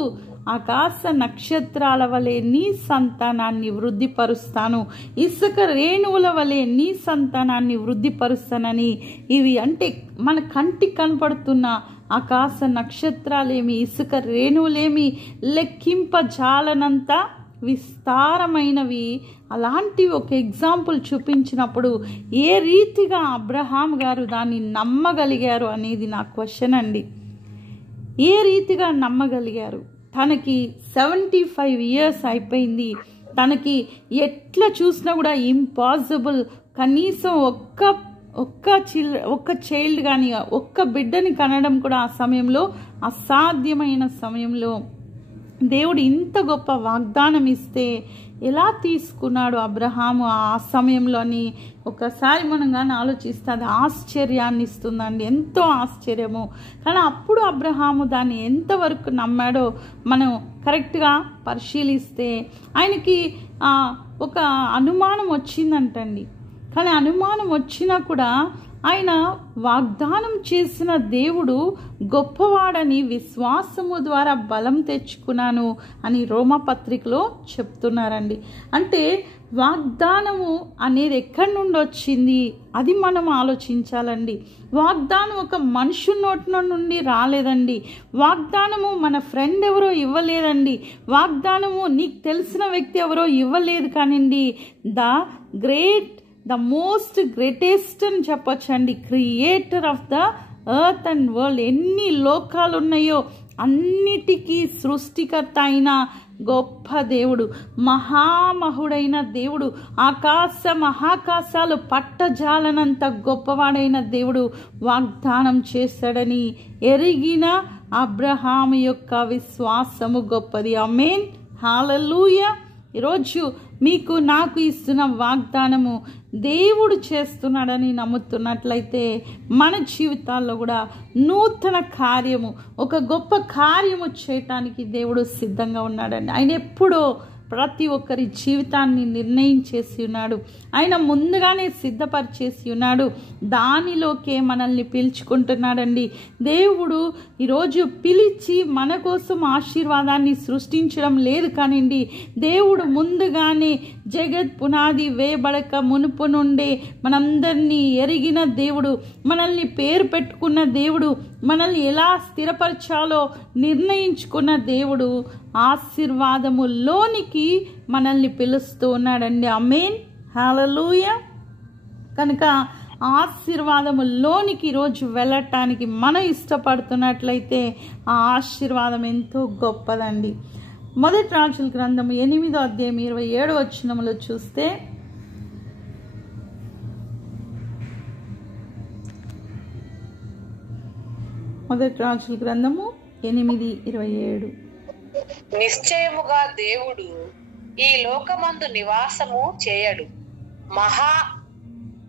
ఆకాశ నక్షత్రాల వలె నీ సంతానాన్ని వృద్ధిపరుస్తాను, ఇసుక రేణువుల వలె నీ సంతానాన్ని వృద్ధిపరుస్తానని. ఇవి అంటే మన కంటికి కనపడుతున్న ఆకాశ నక్షత్రాలేమి, ఇసుక రేణువులేమి, లెక్కింపజాలనంత విస్తారమైనవి. అలాంటివి ఒక ఎగ్జాంపుల్ చూపించినప్పుడు ఏ రీతిగా అబ్రహాం గారు దాన్ని నమ్మగలిగారు అనేది నా క్వశ్చన్ అండి. ఏ రీతిగా నమ్మగలిగారు? తనకి 75 years అయిపోయింది. తనకి ఎట్లా చూసినా కూడా ఇంపాసిబుల్. కనీసం ఒక్క చైల్డ్ కానీ ఒక్క బిడ్డని కనడం కూడా ఆ సమయంలో అసాధ్యమైన సమయంలో దేవుడు ఇంత గొప్ప వాగ్దానం ఇస్తే ఎలా తీసుకున్నాడు అబ్రహాము ఆ సమయంలో అని ఒకసారి మనం కానీ ఆలోచిస్తే అది ఆశ్చర్యాన్ని ఇస్తుందండి, ఎంతో ఆశ్చర్యము. కానీ అప్పుడు అబ్రహాము దాన్ని ఎంతవరకు నమ్మాడో మనం కరెక్ట్గా పరిశీలిస్తే ఆయనకి ఒక అనుమానం వచ్చిందంటండి. కానీ అనుమానం వచ్చినా కూడా ఆయన వాగ్దానం చేసిన దేవుడు గొప్పవాడని విశ్వాసము ద్వారా బలం తెచ్చుకున్నాను అని రోమపత్రికలో చెప్తున్నారండి. అంటే వాగ్దానము అనేది ఎక్కడి నుండి వచ్చింది అది మనం ఆలోచించాలండి. వాగ్దానం ఒక మనుషుని నోటి నుండి రాలేదండి. వాగ్దానము మన ఫ్రెండ్ ఎవరో ఇవ్వలేదండి. వాగ్దానము నీకు తెలిసిన వ్యక్తి ఎవరో ఇవ్వలేదు. కానివ్వండి ద మోస్ట్ గ్రేటెస్ట్ అని చెప్పొచ్చండి, creator of the earth and world. ఎన్ని లోకాలు ఉన్నాయో అన్నిటికీ సృష్టికర్త అయిన గొప్ప దేవుడు, మహామహుడైన దేవుడు, మహాకాశాలు పట్టజాలనంత గొప్పవాడైన దేవుడు వాగ్దానం చేశాడని ఎరిగిన అబ్రహాము యొక్క విశ్వాసము గొప్పది. ఆమేన్, హల్లెలూయా. ఈరోజు మీకు నాకు ఇస్తున్న వాగ్దానము దేవుడు చేస్తున్నాడని నమ్ముతున్నట్లయితే మన జీవితాల్లో కూడా నూతన కార్యము, ఒక గొప్ప కార్యము చేయటానికి దేవుడు సిద్ధంగా ఉన్నాడండి. ఆయన ఎప్పుడో ప్రతి ఒక్కరి జీవితాన్ని నిర్ణయించేసి ఉన్నాడు. ఆయన ముందుగానే సిద్ధపరిచేసి ఉన్నాడు. దానిలోకే మనల్ని పిలుచుకుంటున్నాడండి. దేవుడు ఈరోజు పిలిచి మన కోసం ఆశీర్వాదాన్ని సృష్టించడం లేదు కానివ్వండి, దేవుడు ముందుగానే జగత్ పునాది వేయబడక మునుపు నుండే మనందరినీ ఎరిగిన దేవుడు, మనల్ని పేరు పెట్టుకున్న దేవుడు, మనల్ని ఎలా స్థిరపరచాలో నిర్ణయించుకున్న దేవుడు ఆశీర్వాదములోనికి మనల్ని పిలుస్తూ ఉన్నాడండి. ఆమేన్, హల్లెలూయా. కనుక ఆశీర్వాదములోనికి ఈరోజు వెళ్ళటానికి మనం ఇష్టపడుతున్నట్లయితే ఆ ఆశీర్వాదం ఎంతో గొప్పదండి. మొదటి రాజుల గ్రంథము 8వ అధ్యాయం 27వ వచనములో చూస్తే, మొదటి రాజుల గ్రంథము 8:27. నిశ్చయముగా దేవుడు ఈ లోకమందు నివాసము చేయడు,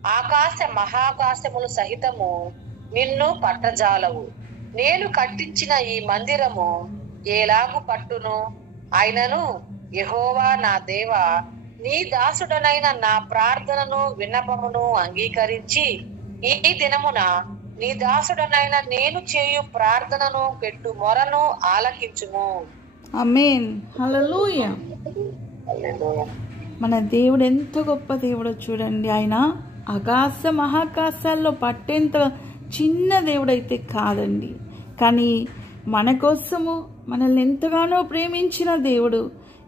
మహాకాశములు సహితము నిన్ను పట్టజాలవు. నేను కట్టించిన ఈ మందిరము ఏలాగు పట్టును? అయినను యెహోవా నా దేవా, నీ దాసుడనైన నా ప్రార్థనను విన్నపమును అంగీకరించి ఈ దినమున నీ దాసుడనైన నేను చేయు ప్రార్థనను పెట్టు మొరను ఆలకించుము. ఆమేన్, హల్లెలూయా. మన దేవుడు ఎంత గొప్ప దేవుడో చూడండి. ఆయన మహాకాశాల్లో పట్టేంత చిన్న దేవుడైతే కాదండి. కానీ మన కోసము మనల్ని ఎంతగానో ప్రేమించిన దేవుడు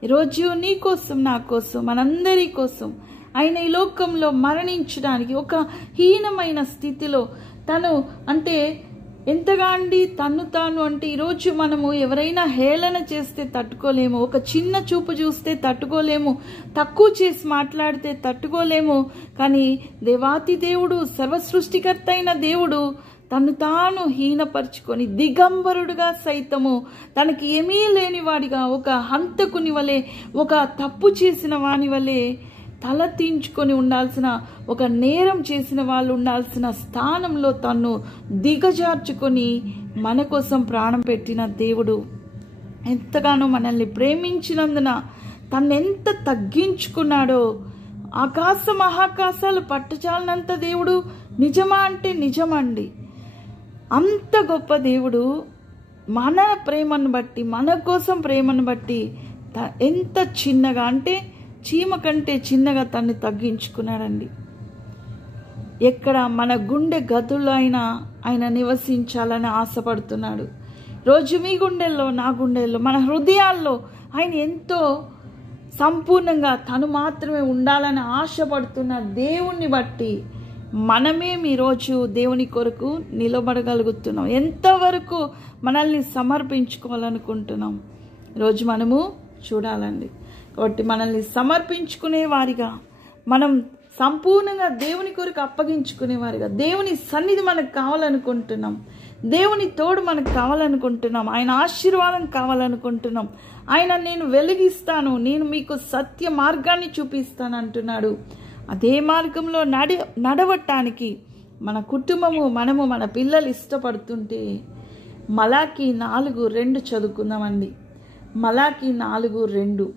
ఈరోజు నీ కోసం, నా కోసం, మనందరి కోసం ఆయన ఈ లోకంలో మరణించడానికి ఒక హీనమైన స్థితిలో తను అంటే ఎంతగా అండి తన్ను తాను అంటే ఈరోజు మనము ఎవరైనా హేళన చేస్తే తట్టుకోలేము, ఒక చిన్న చూపు చూస్తే తట్టుకోలేము, తక్కువ చేసి మాట్లాడితే తట్టుకోలేము. కానీ దేవాతి దేవుడు, సర్వసృష్టికర్త అయిన దేవుడు తను తాను హీనపరుచుకొని దిగంబరుడుగా సైతము తనకి ఏమీ లేనివాడిగా, ఒక హంతకుని వలె, ఒక తప్పు చేసిన వాని వలె తల తీంచుకొని ఉండాల్సిన, ఒక నేరం చేసిన వాళ్ళు ఉండాల్సిన స్థానంలో తను దిగజార్చుకొని మన కోసం ప్రాణం పెట్టిన దేవుడు ఎంతగానో మనల్ని ప్రేమించినందున తను ఎంత తగ్గించుకున్నాడో. మహాకాశాలు పట్టచాలనంత దేవుడు నిజమా అంటే నిజమండి. అంత గొప్ప దేవుడు మన ప్రేమను బట్టి, మన కోసం ప్రేమను బట్టి ఎంత చిన్నగా అంటే చీమ కంటే చిన్నగా తన్ని తగ్గించుకున్నాడండి. ఎక్కడ మన గుండె గదుల్లో అయినా ఆయన నివసించాలని ఆశపడుతున్నాడు. రోజు మీ గుండెల్లో, నా గుండెల్లో, మన హృదయాల్లో ఆయన ఎంతో సంపూర్ణంగా తను మాత్రమే ఉండాలని ఆశపడుతున్న దేవుణ్ణి బట్టి మనమేం ఈరోజు దేవుని కొరకు నిలబడగలుగుతున్నాం, ఎంతవరకు మనల్ని సమర్పించుకోవాలనుకుంటున్నాం ఈరోజు మనము చూడాలండి. కాబట్టి మనల్ని సమర్పించుకునే వారిగా, మనం సంపూర్ణంగా దేవుని కొరకు అప్పగించుకునేవారిగా, దేవుని సన్నిధి మనకు కావాలనుకుంటున్నాం, దేవుని తోడు మనకు కావాలనుకుంటున్నాం, ఆయన ఆశీర్వాదం కావాలనుకుంటున్నాం. ఆయన నేను వెలిగిస్తాను, నేను మీకు సత్య మార్గాన్ని చూపిస్తాను అంటున్నాడు. అదే మార్గంలో నడవటానికి మన కుటుంబము, మనము, మన పిల్లలు ఇష్టపడుతుంటే మలాకి 4:2 చదువుకుందామండి. మలాకి 4:2.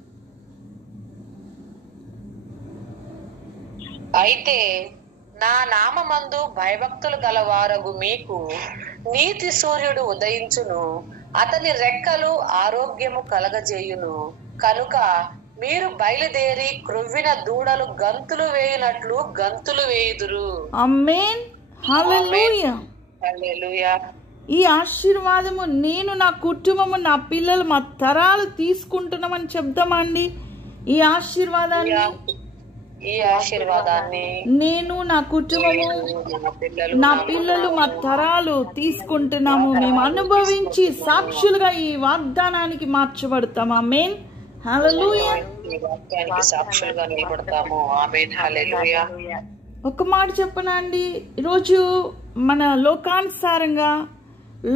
అయితే నా నామమందు భయభక్తులు గలవారగు మీకు నీతి సూర్యుడు ఉదయించును, అతని రెక్కలు ఆరోగ్యము కలగజేయును. కనుక మీరు బయలుదేరి క్రొవ్విన దూడలు గంతులు వేయునట్లు గంతులు వేయుదురు. ఆమేన్. హల్లెలూయా. హల్లెలూయా. ఈ ఆశీర్వాదము నేను, నా కుటుంబము, నా పిల్లలు, మా తరాలు తీసుకుంటున్నామని చెప్దామండి. ఈ ఆశీర్వాదాన్ని నేను, నా కుటుంబము, నా పిల్లలు, మా తరాలు తీసుకుంటున్నాము. మేము అనుభవించి సాక్షులుగా ఈ వాగ్దానానికి మార్చబడతాం. ఆమేన్. హల్లెలూయా. సాక్షులుగా నిలబడతాము. ఆమేన్. హల్లెలూయా. ఒక మాట చెప్పనా అండి, ఈరోజు మన లోకానుసారంగా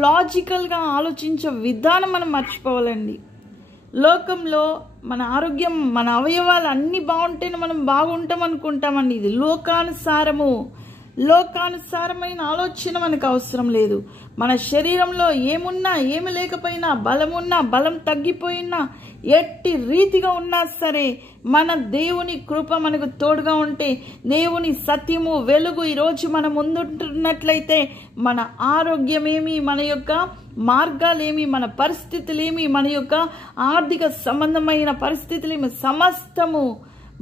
లాజికల్గా ఆలోచించే విధానం మనం మర్చిపోవాలండి. లోకంలో మన ఆరోగ్యం, మన అవయవాలు అన్నీ బాగుంటేనే మనం బాగుంటాం అనుకుంటామండి. ఇది లోకానుసారమైన ఆలోచన మనకు అవసరం లేదు. మన శరీరంలో ఏమున్నా, ఏమి లేకపోయినా, బలమున్నా, బలం తగ్గిపోయినా, ఎట్టి రీతిగా ఉన్నా సరే మన దేవుని కృప మనకు తోడుగా ఉంటే, దేవుని సత్యము, వెలుగు ఈరోజు మన ముందుంటున్నట్లయితే మన ఆరోగ్యమేమి, మన యొక్క మార్గాలేమి, మన పరిస్థితులేమి, మన యొక్క ఆర్థిక సంబంధమైన పరిస్థితులేమి, సమస్తము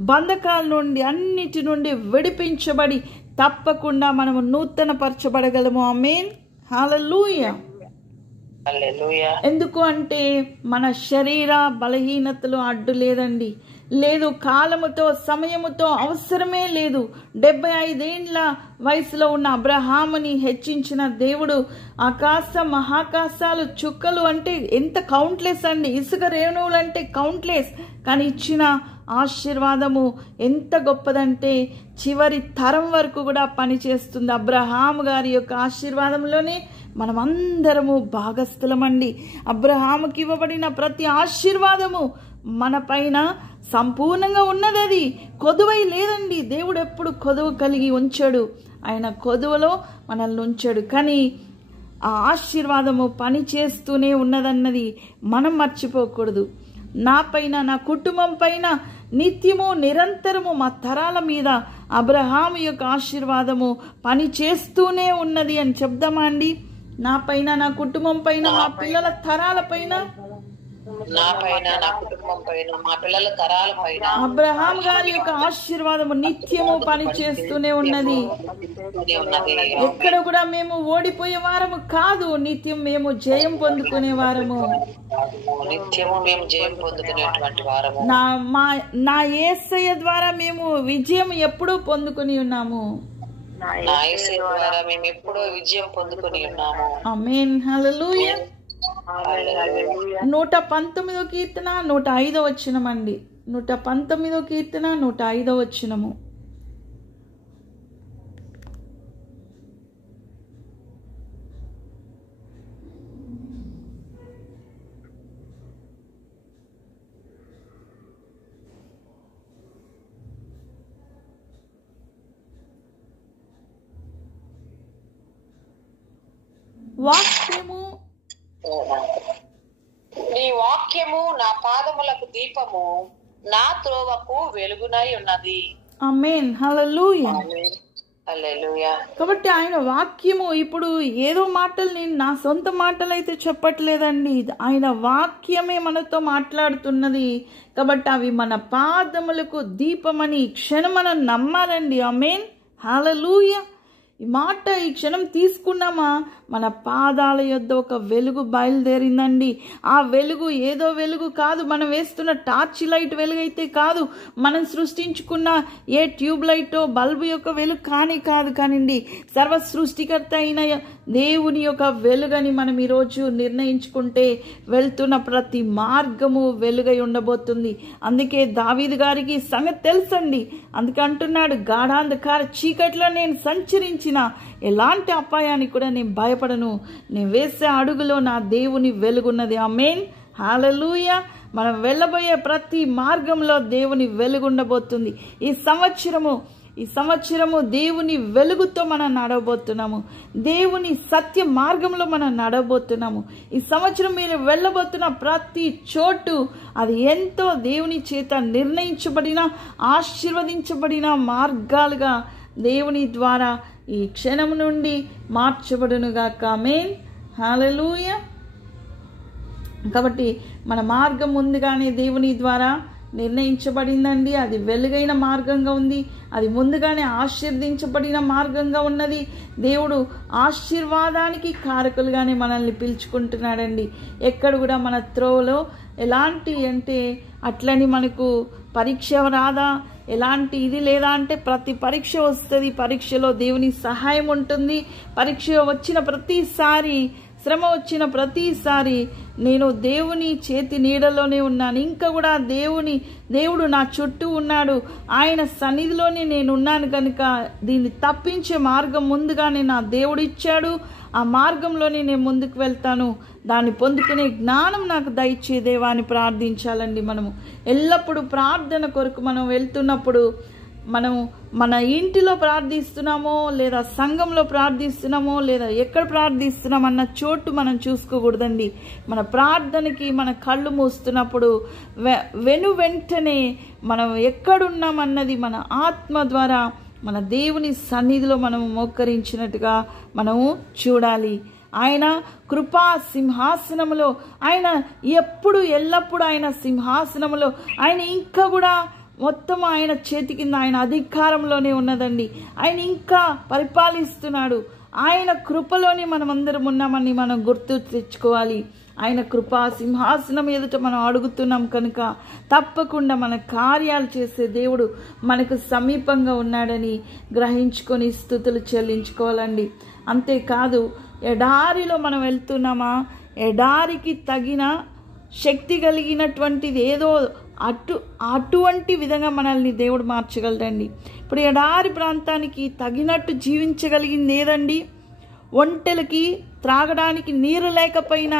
బంధకాల నుండి, అన్నిటి నుండి విడిపించబడి తప్పకుండా మనము నూతన పరచబడగలము. ఆమేన్. హల్లెలూయా. ఎందుకు అంటే మన శరీర బలహీనతలు అడ్డు లేదండి, లేదు. కాలముతో, సమయముతో అవసరమే లేదు. 75 ఏండ్ల వయసులో ఉన్న అబ్రహాముని హెచ్చించిన దేవుడు ఆకాశ మహాకాశాలు, చుక్కలు అంటే ఎంత కౌంట్లెస్ అండి, ఇసుక రేణువులు అంటే కౌంట్లెస్. కానీ ఇచ్చిన ఆశీర్వాదము ఎంత గొప్పదంటే చివరి తరం వరకు కూడా పనిచేస్తుంది. అబ్రహాము గారి యొక్క ఆశీర్వాదంలోనే మనమందరము భాగస్థులమండి. అబ్రహాముకి ఇవ్వబడిన ప్రతి ఆశీర్వాదము మన పైన సంపూర్ణంగా ఉన్నది. అది కొదువై లేదండి. దేవుడు ఎప్పుడు కొదువు కలిగి ఉంచాడు, ఆయన కొదువలో మనల్ని ఉంచాడు. కానీ ఆ ఆశీర్వాదము పని చేస్తూనే ఉన్నదన్నది మనం మర్చిపోకూడదు. నా పైన, నా కుటుంబం పైన నిత్యము, నిరంతరము, మా తరాల మీద అబ్రహాము యొక్క ఆశీర్వాదము పని చేస్తూనే ఉన్నది అని చెప్దామా అండి? నా పైన, నా కుటుంబం పైన, మా పిల్లల తరాల పైన, నా పైన, నా కుటుంబం పైన, మా పిల్లల తరాల పైన అబ్రహాం గారి యొక్క ఆశీర్వాదము నిత్యము పని చేస్తూనే ఉన్నది. ఎక్కడ కూడా మేము ఓడిపోయే వారము కాదు, నిత్యం మేము జయం పొందుకునే వారము. నిత్యము మేము జయం పొందుకునేటువంటి వారము. నా యేసయ్య ద్వారా మేము విజయం ఎప్పుడూ పొందుకుని ఉన్నాము. నా యేసయ్య ద్వారా మేము ఎప్పుడో విజయం పొందుకుని ఉన్నాము. ఆమేన్. హల్లెలూయా. 119వ కీర్తన 105వ వచనం అండి. 119వ కీర్తన 105వ వచనము. వాక్యము, నీ వాక్యము నా పాదములకు దీపము, నా త్రోవకు వెలుగునై ఉన్నది. ఆమేన్. హల్లెలూయా. హల్లెలూయా. కాబట్టి ఆయన వాక్యము ఇప్పుడు ఏదో మాటలు నేను నా సొంత మాటలు అయితే చెప్పట్లేదండి, ఆయన వాక్యమే మనతో మాట్లాడుతున్నది. కాబట్టి అవి మన పాదములకు దీపమని ఈ క్షణం మనం నమ్మాలండి. ఆమేన్, హల్లెలూయా. ఈ మాట ఈ క్షణం తీసుకున్నామా, మన పాదాల యొద్ద ఒక వెలుగు బయలుదేరిందండి. ఆ వెలుగు ఏదో వెలుగు కాదు, మనం వేస్తున్న టార్చ్ లైట్ వెలుగు అయితే కాదు, మనం సృష్టించుకున్న ఏ ట్యూబ్ లైటో బల్బు యొక్క వెలుగు కానివ్వండి, సర్వ సృష్టికర్త అయిన దేవుని యొక్క వెలుగని మనం ఈరోజు నిర్ణయించుకుంటే వెళ్తున్న ప్రతి మార్గము వెలుగై ఉండబోతుంది. అందుకే దావీదు గారికి సంగతి తెలుసండి, అందుకే అంటున్నాడు, గాఢాంధకార చీకట్లో నేను సంచరించిన ఎలాంటి అపాయానికి కూడా నేను భయపడను, నేను వేసే అడుగులో నా దేవుని వెలుగున్నది. ఆమేన్, హల్లెలూయా. మనం వెళ్ళబోయే ప్రతి మార్గంలో దేవుని వెలుగుండబోతుంది. ఈ సంవత్సరము దేవుని వెలుగుతో మనం నడవబోతున్నాము, దేవుని సత్య మార్గంలో మనం నడవబోతున్నాము. ఈ సంవత్సరం మీరు వెళ్ళబోతున్న ప్రతి చోటు అది ఎంతో దేవుని చేత నిర్ణయించబడిన ఆశీర్వదించబడిన మార్గాలుగా దేవుని ద్వారా ఈ క్షణం నుండి మార్చబడునుగాక. ఆమేన్, హల్లెలూయా. కాబట్టి మన మార్గం ముందుగానే దేవుని ద్వారా నిర్ణయించబడిందండి. అది వెలుగైన మార్గంగా ఉంది, అది ముందుగానే ఆశీర్వదించబడిన మార్గంగా ఉన్నది. దేవుడు ఆశీర్వాదానికి కారకులుగానే మనల్ని పిలుచుకుంటున్నాడండి. ఎక్కడ కూడా మన త్రోవలో ఎలాంటి అంటే అట్లని మనకు పరీక్ష రాదా, ఎలాంటి ఇది లేదా అంటే ప్రతి పరీక్ష వస్తుంది, పరీక్షలో దేవుని సహాయం ఉంటుంది. పరీక్ష వచ్చిన ప్రతిసారి, శ్రమ వచ్చిన ప్రతిసారి నేను దేవుని చేతి నీడలోనే ఉన్నాను, ఇంకా కూడా దేవుడు నా చుట్టూ ఉన్నాడు, ఆయన సన్నిధిలోనే నేను ఉన్నాను కనుక దీన్ని తప్పించే మార్గం ముందుగానే నా దేవుడు ఇచ్చాడు, ఆ మార్గంలోనే నేను ముందుకు వెళ్తాను, దాన్ని పొందుకునే జ్ఞానం నాకు దయచే దేవా అని ప్రార్థించాలండి. మనము ఎల్లప్పుడూ ప్రార్థన కొరకు మనం వెళ్తున్నప్పుడు మనం మన ఇంటిలో ప్రార్థిస్తున్నామో లేదా సంఘంలో ప్రార్థిస్తున్నామో లేదా ఎక్కడ ప్రార్థిస్తున్నాం అన్న చోటు మనం చూసుకోకూడదండి. మన ప్రార్థనకి మన కళ్ళు మూస్తున్నప్పుడు వెంటనే మనం ఎక్కడున్నామన్నది మన ఆత్మ ద్వారా మన దేవుని సన్నిధిలో మనము మోకరించినట్టుగా మనము చూడాలి. ఆయన కృపా సింహాసనములో, ఆయన ఎల్లప్పుడూ ఆయన సింహాసనములో, ఆయన ఇంకా కూడా మొత్తం ఆయన చేతి కింద ఆయన అధికారంలోనే ఉన్నదండి. ఆయన ఇంకా పరిపాలిస్తున్నాడు. ఆయన కృపలోనే మనం అందరం ఉన్నామని మనం గుర్తు తెచ్చుకోవాలి. ఆయన కృపా సింహాసనం ఎదుట మనం అడుగుతున్నాం కనుక తప్పకుండా మన కార్యాలు చేసే దేవుడు మనకు సమీపంగా ఉన్నాడని గ్రహించుకొని స్తుతులు చెల్లించుకోవాలండి. అంతేకాదు, ఎడారిలో మనం వెళ్తున్నామా, ఎడారికి తగిన శక్తి కలిగినటువంటిది ఏదో అటువంటి విధంగా మనల్ని దేవుడు మార్చగలడండి. ఇప్పుడు ఎడారి ప్రాంతానికి తగినట్టు జీవించగలిగింది ఏదండి? ఒంటెలకి త్రాగడానికి నీరు లేకపోయినా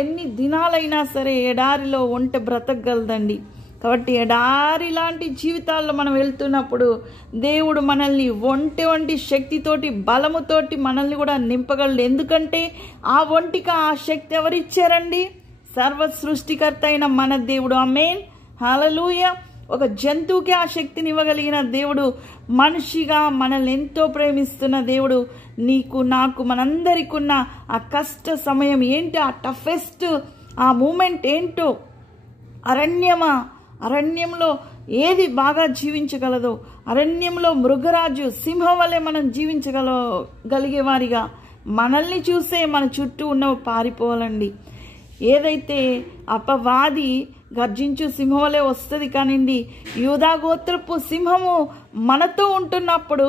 ఎన్ని దినాలైనా సరే ఎడారిలో ఒంటె బ్రతకగలదండి. కాబట్టి ఎడారి లాంటి జీవితాల్లో మనం వెళ్తున్నప్పుడు దేవుడు మనల్ని వంటి శక్తితోటి బలముతోటి మనల్ని కూడా నింపగలడు. ఎందుకంటే ఆ ఒంటికి ఆ శక్తి ఎవరిచ్చారండి? సర్వ సృష్టికర్త అయిన మన దేవుడు. ఆమేన్, హల్లెలూయా. ఒక జంతువుకి ఆ శక్తిని ఇవ్వగలిగిన దేవుడు మనిషిగా మనల్ని ఎంతో ప్రేమిస్తున్న దేవుడు నీకు నాకు మనందరికీ ఉన్న ఆ కష్ట సమయం ఏంటి, ఆ టఫెస్ట్ ఆ మూమెంట్ ఏంటో, అరణ్యంలో ఏది బాగా జీవించగలదో, అరణ్యంలో మృగరాజు సింహం వలె మనం జీవించగలిగేవారిగా మనల్ని చూసే మన చుట్టూ ఉన్నవి పారిపోవాలండి. ఏదైతే అపవాది గర్జించు సింహం వలె వస్తుంది కానివ్వండి, యూదా గోత్రపు సింహము మనతో ఉంటున్నప్పుడు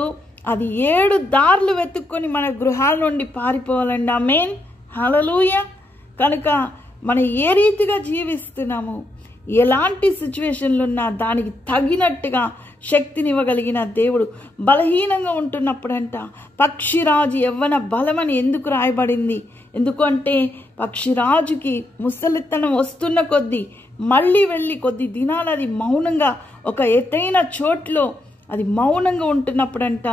అది 7 దారులు వెతుక్కొని మన గృహాల నుండి పారిపోవాలండి. ఆమేన్, హల్లెలూయా. కనుక మనం ఏ రీతిగా జీవిస్తున్నాము, ఎలాంటి సిచ్యువేషన్లు ఉన్నా దానికి తగినట్టుగా శక్తినివ్వగలిగిన దేవుడు. బలహీనంగా ఉంటున్నప్పుడంట పక్షిరాజు యవ్వన బలమని ఎందుకు రాయబడింది? ఎందుకంటే పక్షిరాజుకి ముసలితనం వస్తున్న కొద్దీ మళ్ళీ వెళ్ళి కొద్ది దినాలు అది మౌనంగా ఒక ఎత్తైన చోట్లో అది మౌనంగా ఉంటున్నప్పుడంట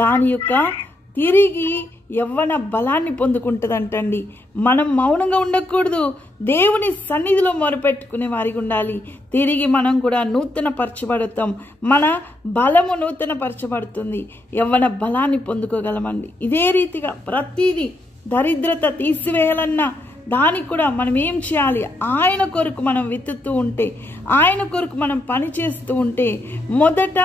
దాని యొక్క తిరిగి యవ్వన బలాన్ని పొందుకుంటుందంటండి. మనం మౌనంగా ఉండకూడదు, దేవుని సన్నిధిలో మొరపెట్టుకునే వారికి ఉండాలి. తిరిగి మనం కూడా నూతన పరచబడతాం, మన బలము నూతన పరచబడుతుంది, యవ్వన బలాన్ని పొందుకోగలమండి. ఇదే రీతిగా ప్రతిదీ దరిద్రత తీసివేయాలన్నా దానికి కూడా మనం ఏం చేయాలి? ఆయన కొరకు మనం విత్తుతూ ఉంటే, ఆయన కొరకు మనం పని చేస్తూ ఉంటే, మొదట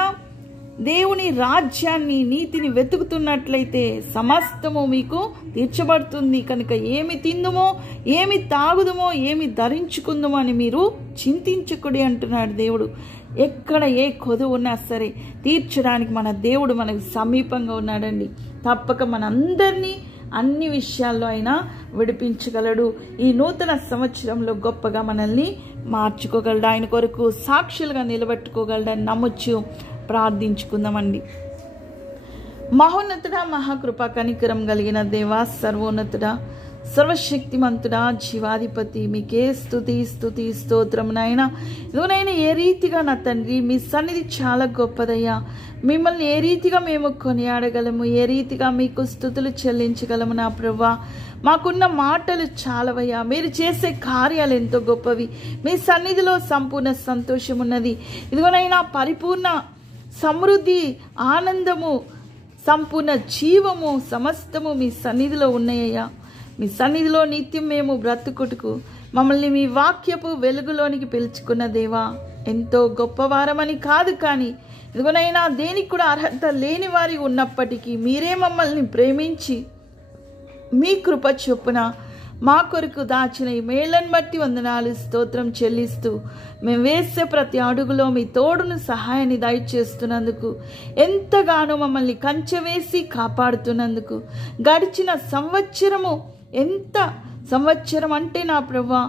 దేవుని రాజ్యాన్ని నీతిని వెతుకుతున్నట్లయితే సమస్తము మీకు తీర్చబడుతుంది. కనుక ఏమి తిందుమో, ఏమి తాగుదుమో, ఏమి ధరించుకుందుమో అని మీరు చింతించకుడి అంటున్నాడు దేవుడు. ఎక్కడ ఏ కొదువు ఉన్నా సరే తీర్చడానికి మన దేవుడు మనకు సమీపంగా ఉన్నాడండి. తప్పక మనందరినీ అన్ని విషయాల్లో ఆయన విడిపించగలడు. ఈ నూతన సంవత్సరంలో గొప్పగా మనల్ని మార్చుకోగలడు, ఆయన కొరకు సాక్షులుగా నిలబెట్టుకోగలడని నమ్మొచ్చు. ప్రార్థించుకుందామండి. మహోన్నతుడా, మహాకృప కనికరం కలిగిన దేవా, సర్వోన్నతుడా, సర్వశక్తిమంతుడా, జీవాధిపతి, మీకే స్తుతి స్తుతి స్తోత్రం నాయన. ఇదిగోనైనా ఏ రీతిగా నా తండ్రి మీ సన్నిధి చాలా గొప్పదయ్యా. మిమ్మల్ని ఏ రీతిగా మేము కొనియాడగలము, ఏ రీతిగా మీకు స్తుతులు చెల్లించగలము నా ప్రభువా. మాకున్న మాటలు చాలవయ్యా, మీరు చేసే కార్యాలు ఎంతో గొప్పవి. మీ సన్నిధిలో సంపూర్ణ సంతోషం ఉన్నది. ఇదిగోనైనా పరిపూర్ణ సమృద్ధి, ఆనందము, సంపూర్ణ జీవము సమస్తము మీ సన్నిధిలో ఉన్నాయ్యా. మీ సన్నిధిలో నిత్యం మేము బ్రతుకుటకు మమ్మల్ని మీ వాక్యపు వెలుగులోనికి పిలుచుకున్న దేవా, ఎంతో గొప్పవారమని కాదు, కానీ ఇదిగోనైనా దేనికి కూడా అర్హత లేని వారి ఉన్నప్పటికీ మీరే మమ్మల్ని ప్రేమించి మీ కృప చొప్పున మా కొరకు దాచిన ఈ మేళ్ళను బట్టి వందనాలు, స్తోత్రం చెల్లిస్తూ మేము వేసే ప్రతి అడుగులో మీ తోడును సహాయాన్ని దయచేస్తున్నందుకు, ఎంతగానో మమ్మల్ని కంచె వేసి కాపాడుతున్నందుకు, గడిచిన సంవత్సరము ఎంత సంవత్సరం అంటే నా ప్రభువా,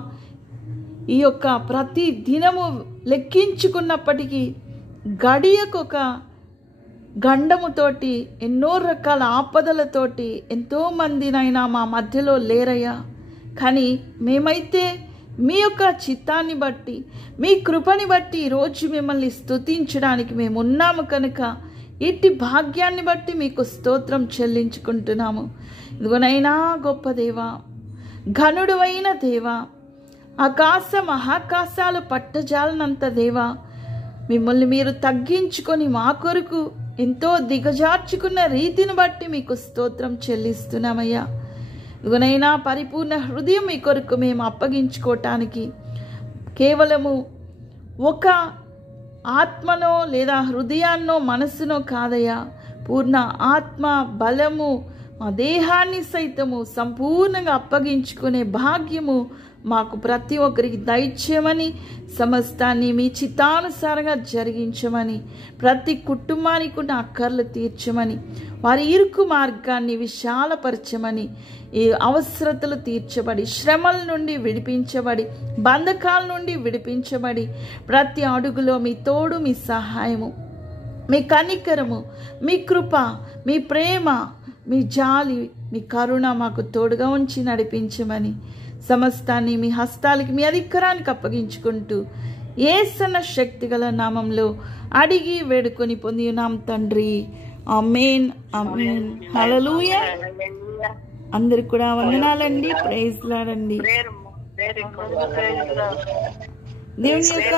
ఈ యొక్క ప్రతి దినము లెక్కించుకున్నప్పటికీ గడియకొక గండముతోటి, ఎన్నో రకాల ఆపదలతోటి ఎంతోమందినైనా మా మధ్యలో లేరయ్యా. కానీ మేమైతే మీ యొక్క చిత్తాన్ని బట్టి, మీ కృపని బట్టి ఈరోజు మిమ్మల్ని స్తుతించడానికి మేము ఉన్నాము. కనుక ఇట్టి భాగ్యాన్ని బట్టి మీకు స్తోత్రం చెల్లించుకుంటున్నాము. ఇదిగోనైనా గొప్ప దేవా, ఘనుడువైన దేవా, ఆకాశ మహాకాశాలు పట్టజాలనంత దేవా, మిమ్మల్ని మీరు తగ్గించుకొని మా కొరకు ఎంతో దిగజార్చుకున్న రీతిని బట్టి మీకు స్తోత్రం చెల్లిస్తున్నామయ్యా. ఇదిగోనైనా పరిపూర్ణ హృదయం మీ కొరకు మేము అప్పగించుకోవటానికి కేవలము ఒక ఆత్మనో లేదా హృదయాన్నో మనస్సునో కాదయ్యా, పూర్ణ ఆత్మ బలము మా దేహాన్ని సైతము సంపూర్ణంగా అప్పగించుకునే భాగ్యము మాకు ప్రతి ఒక్కరికి దయచేయమని, సమస్తాన్ని మీ చిత్తానుసారంగా జరిగించమని, ప్రతి కుటుంబానికి ఉన్న అక్కర్లు తీర్చమని, వారి ఇరుకు మార్గాన్ని విశాలపరచమని, ఈ అవసరతలు తీర్చబడి, శ్రమల నుండి విడిపించబడి, బంధకాల నుండి విడిపించబడి, ప్రతి అడుగులో మీ తోడు, మీ సహాయము, మీ కనికరము, మీ కృప, మీ ప్రేమ, మీ జాలి, మీ కరుణ మాకు తోడుగా ఉంచి నడిపించమని, సమస్తాన్ని మీ హస్తాలకి, మీ అధికారానికి అప్పగించుకుంటూ యేసన్న శక్తిగల నామంలో అడిగి వేడుకొని పొంది ఉన్నాం తండ్రి. ఆమేన్, ఆమేన్, హల్లెలూయా. అందరికి కూడా వందనాలండి. ప్రైజ్ లార్డ్ అండి. దేవుని యొక్క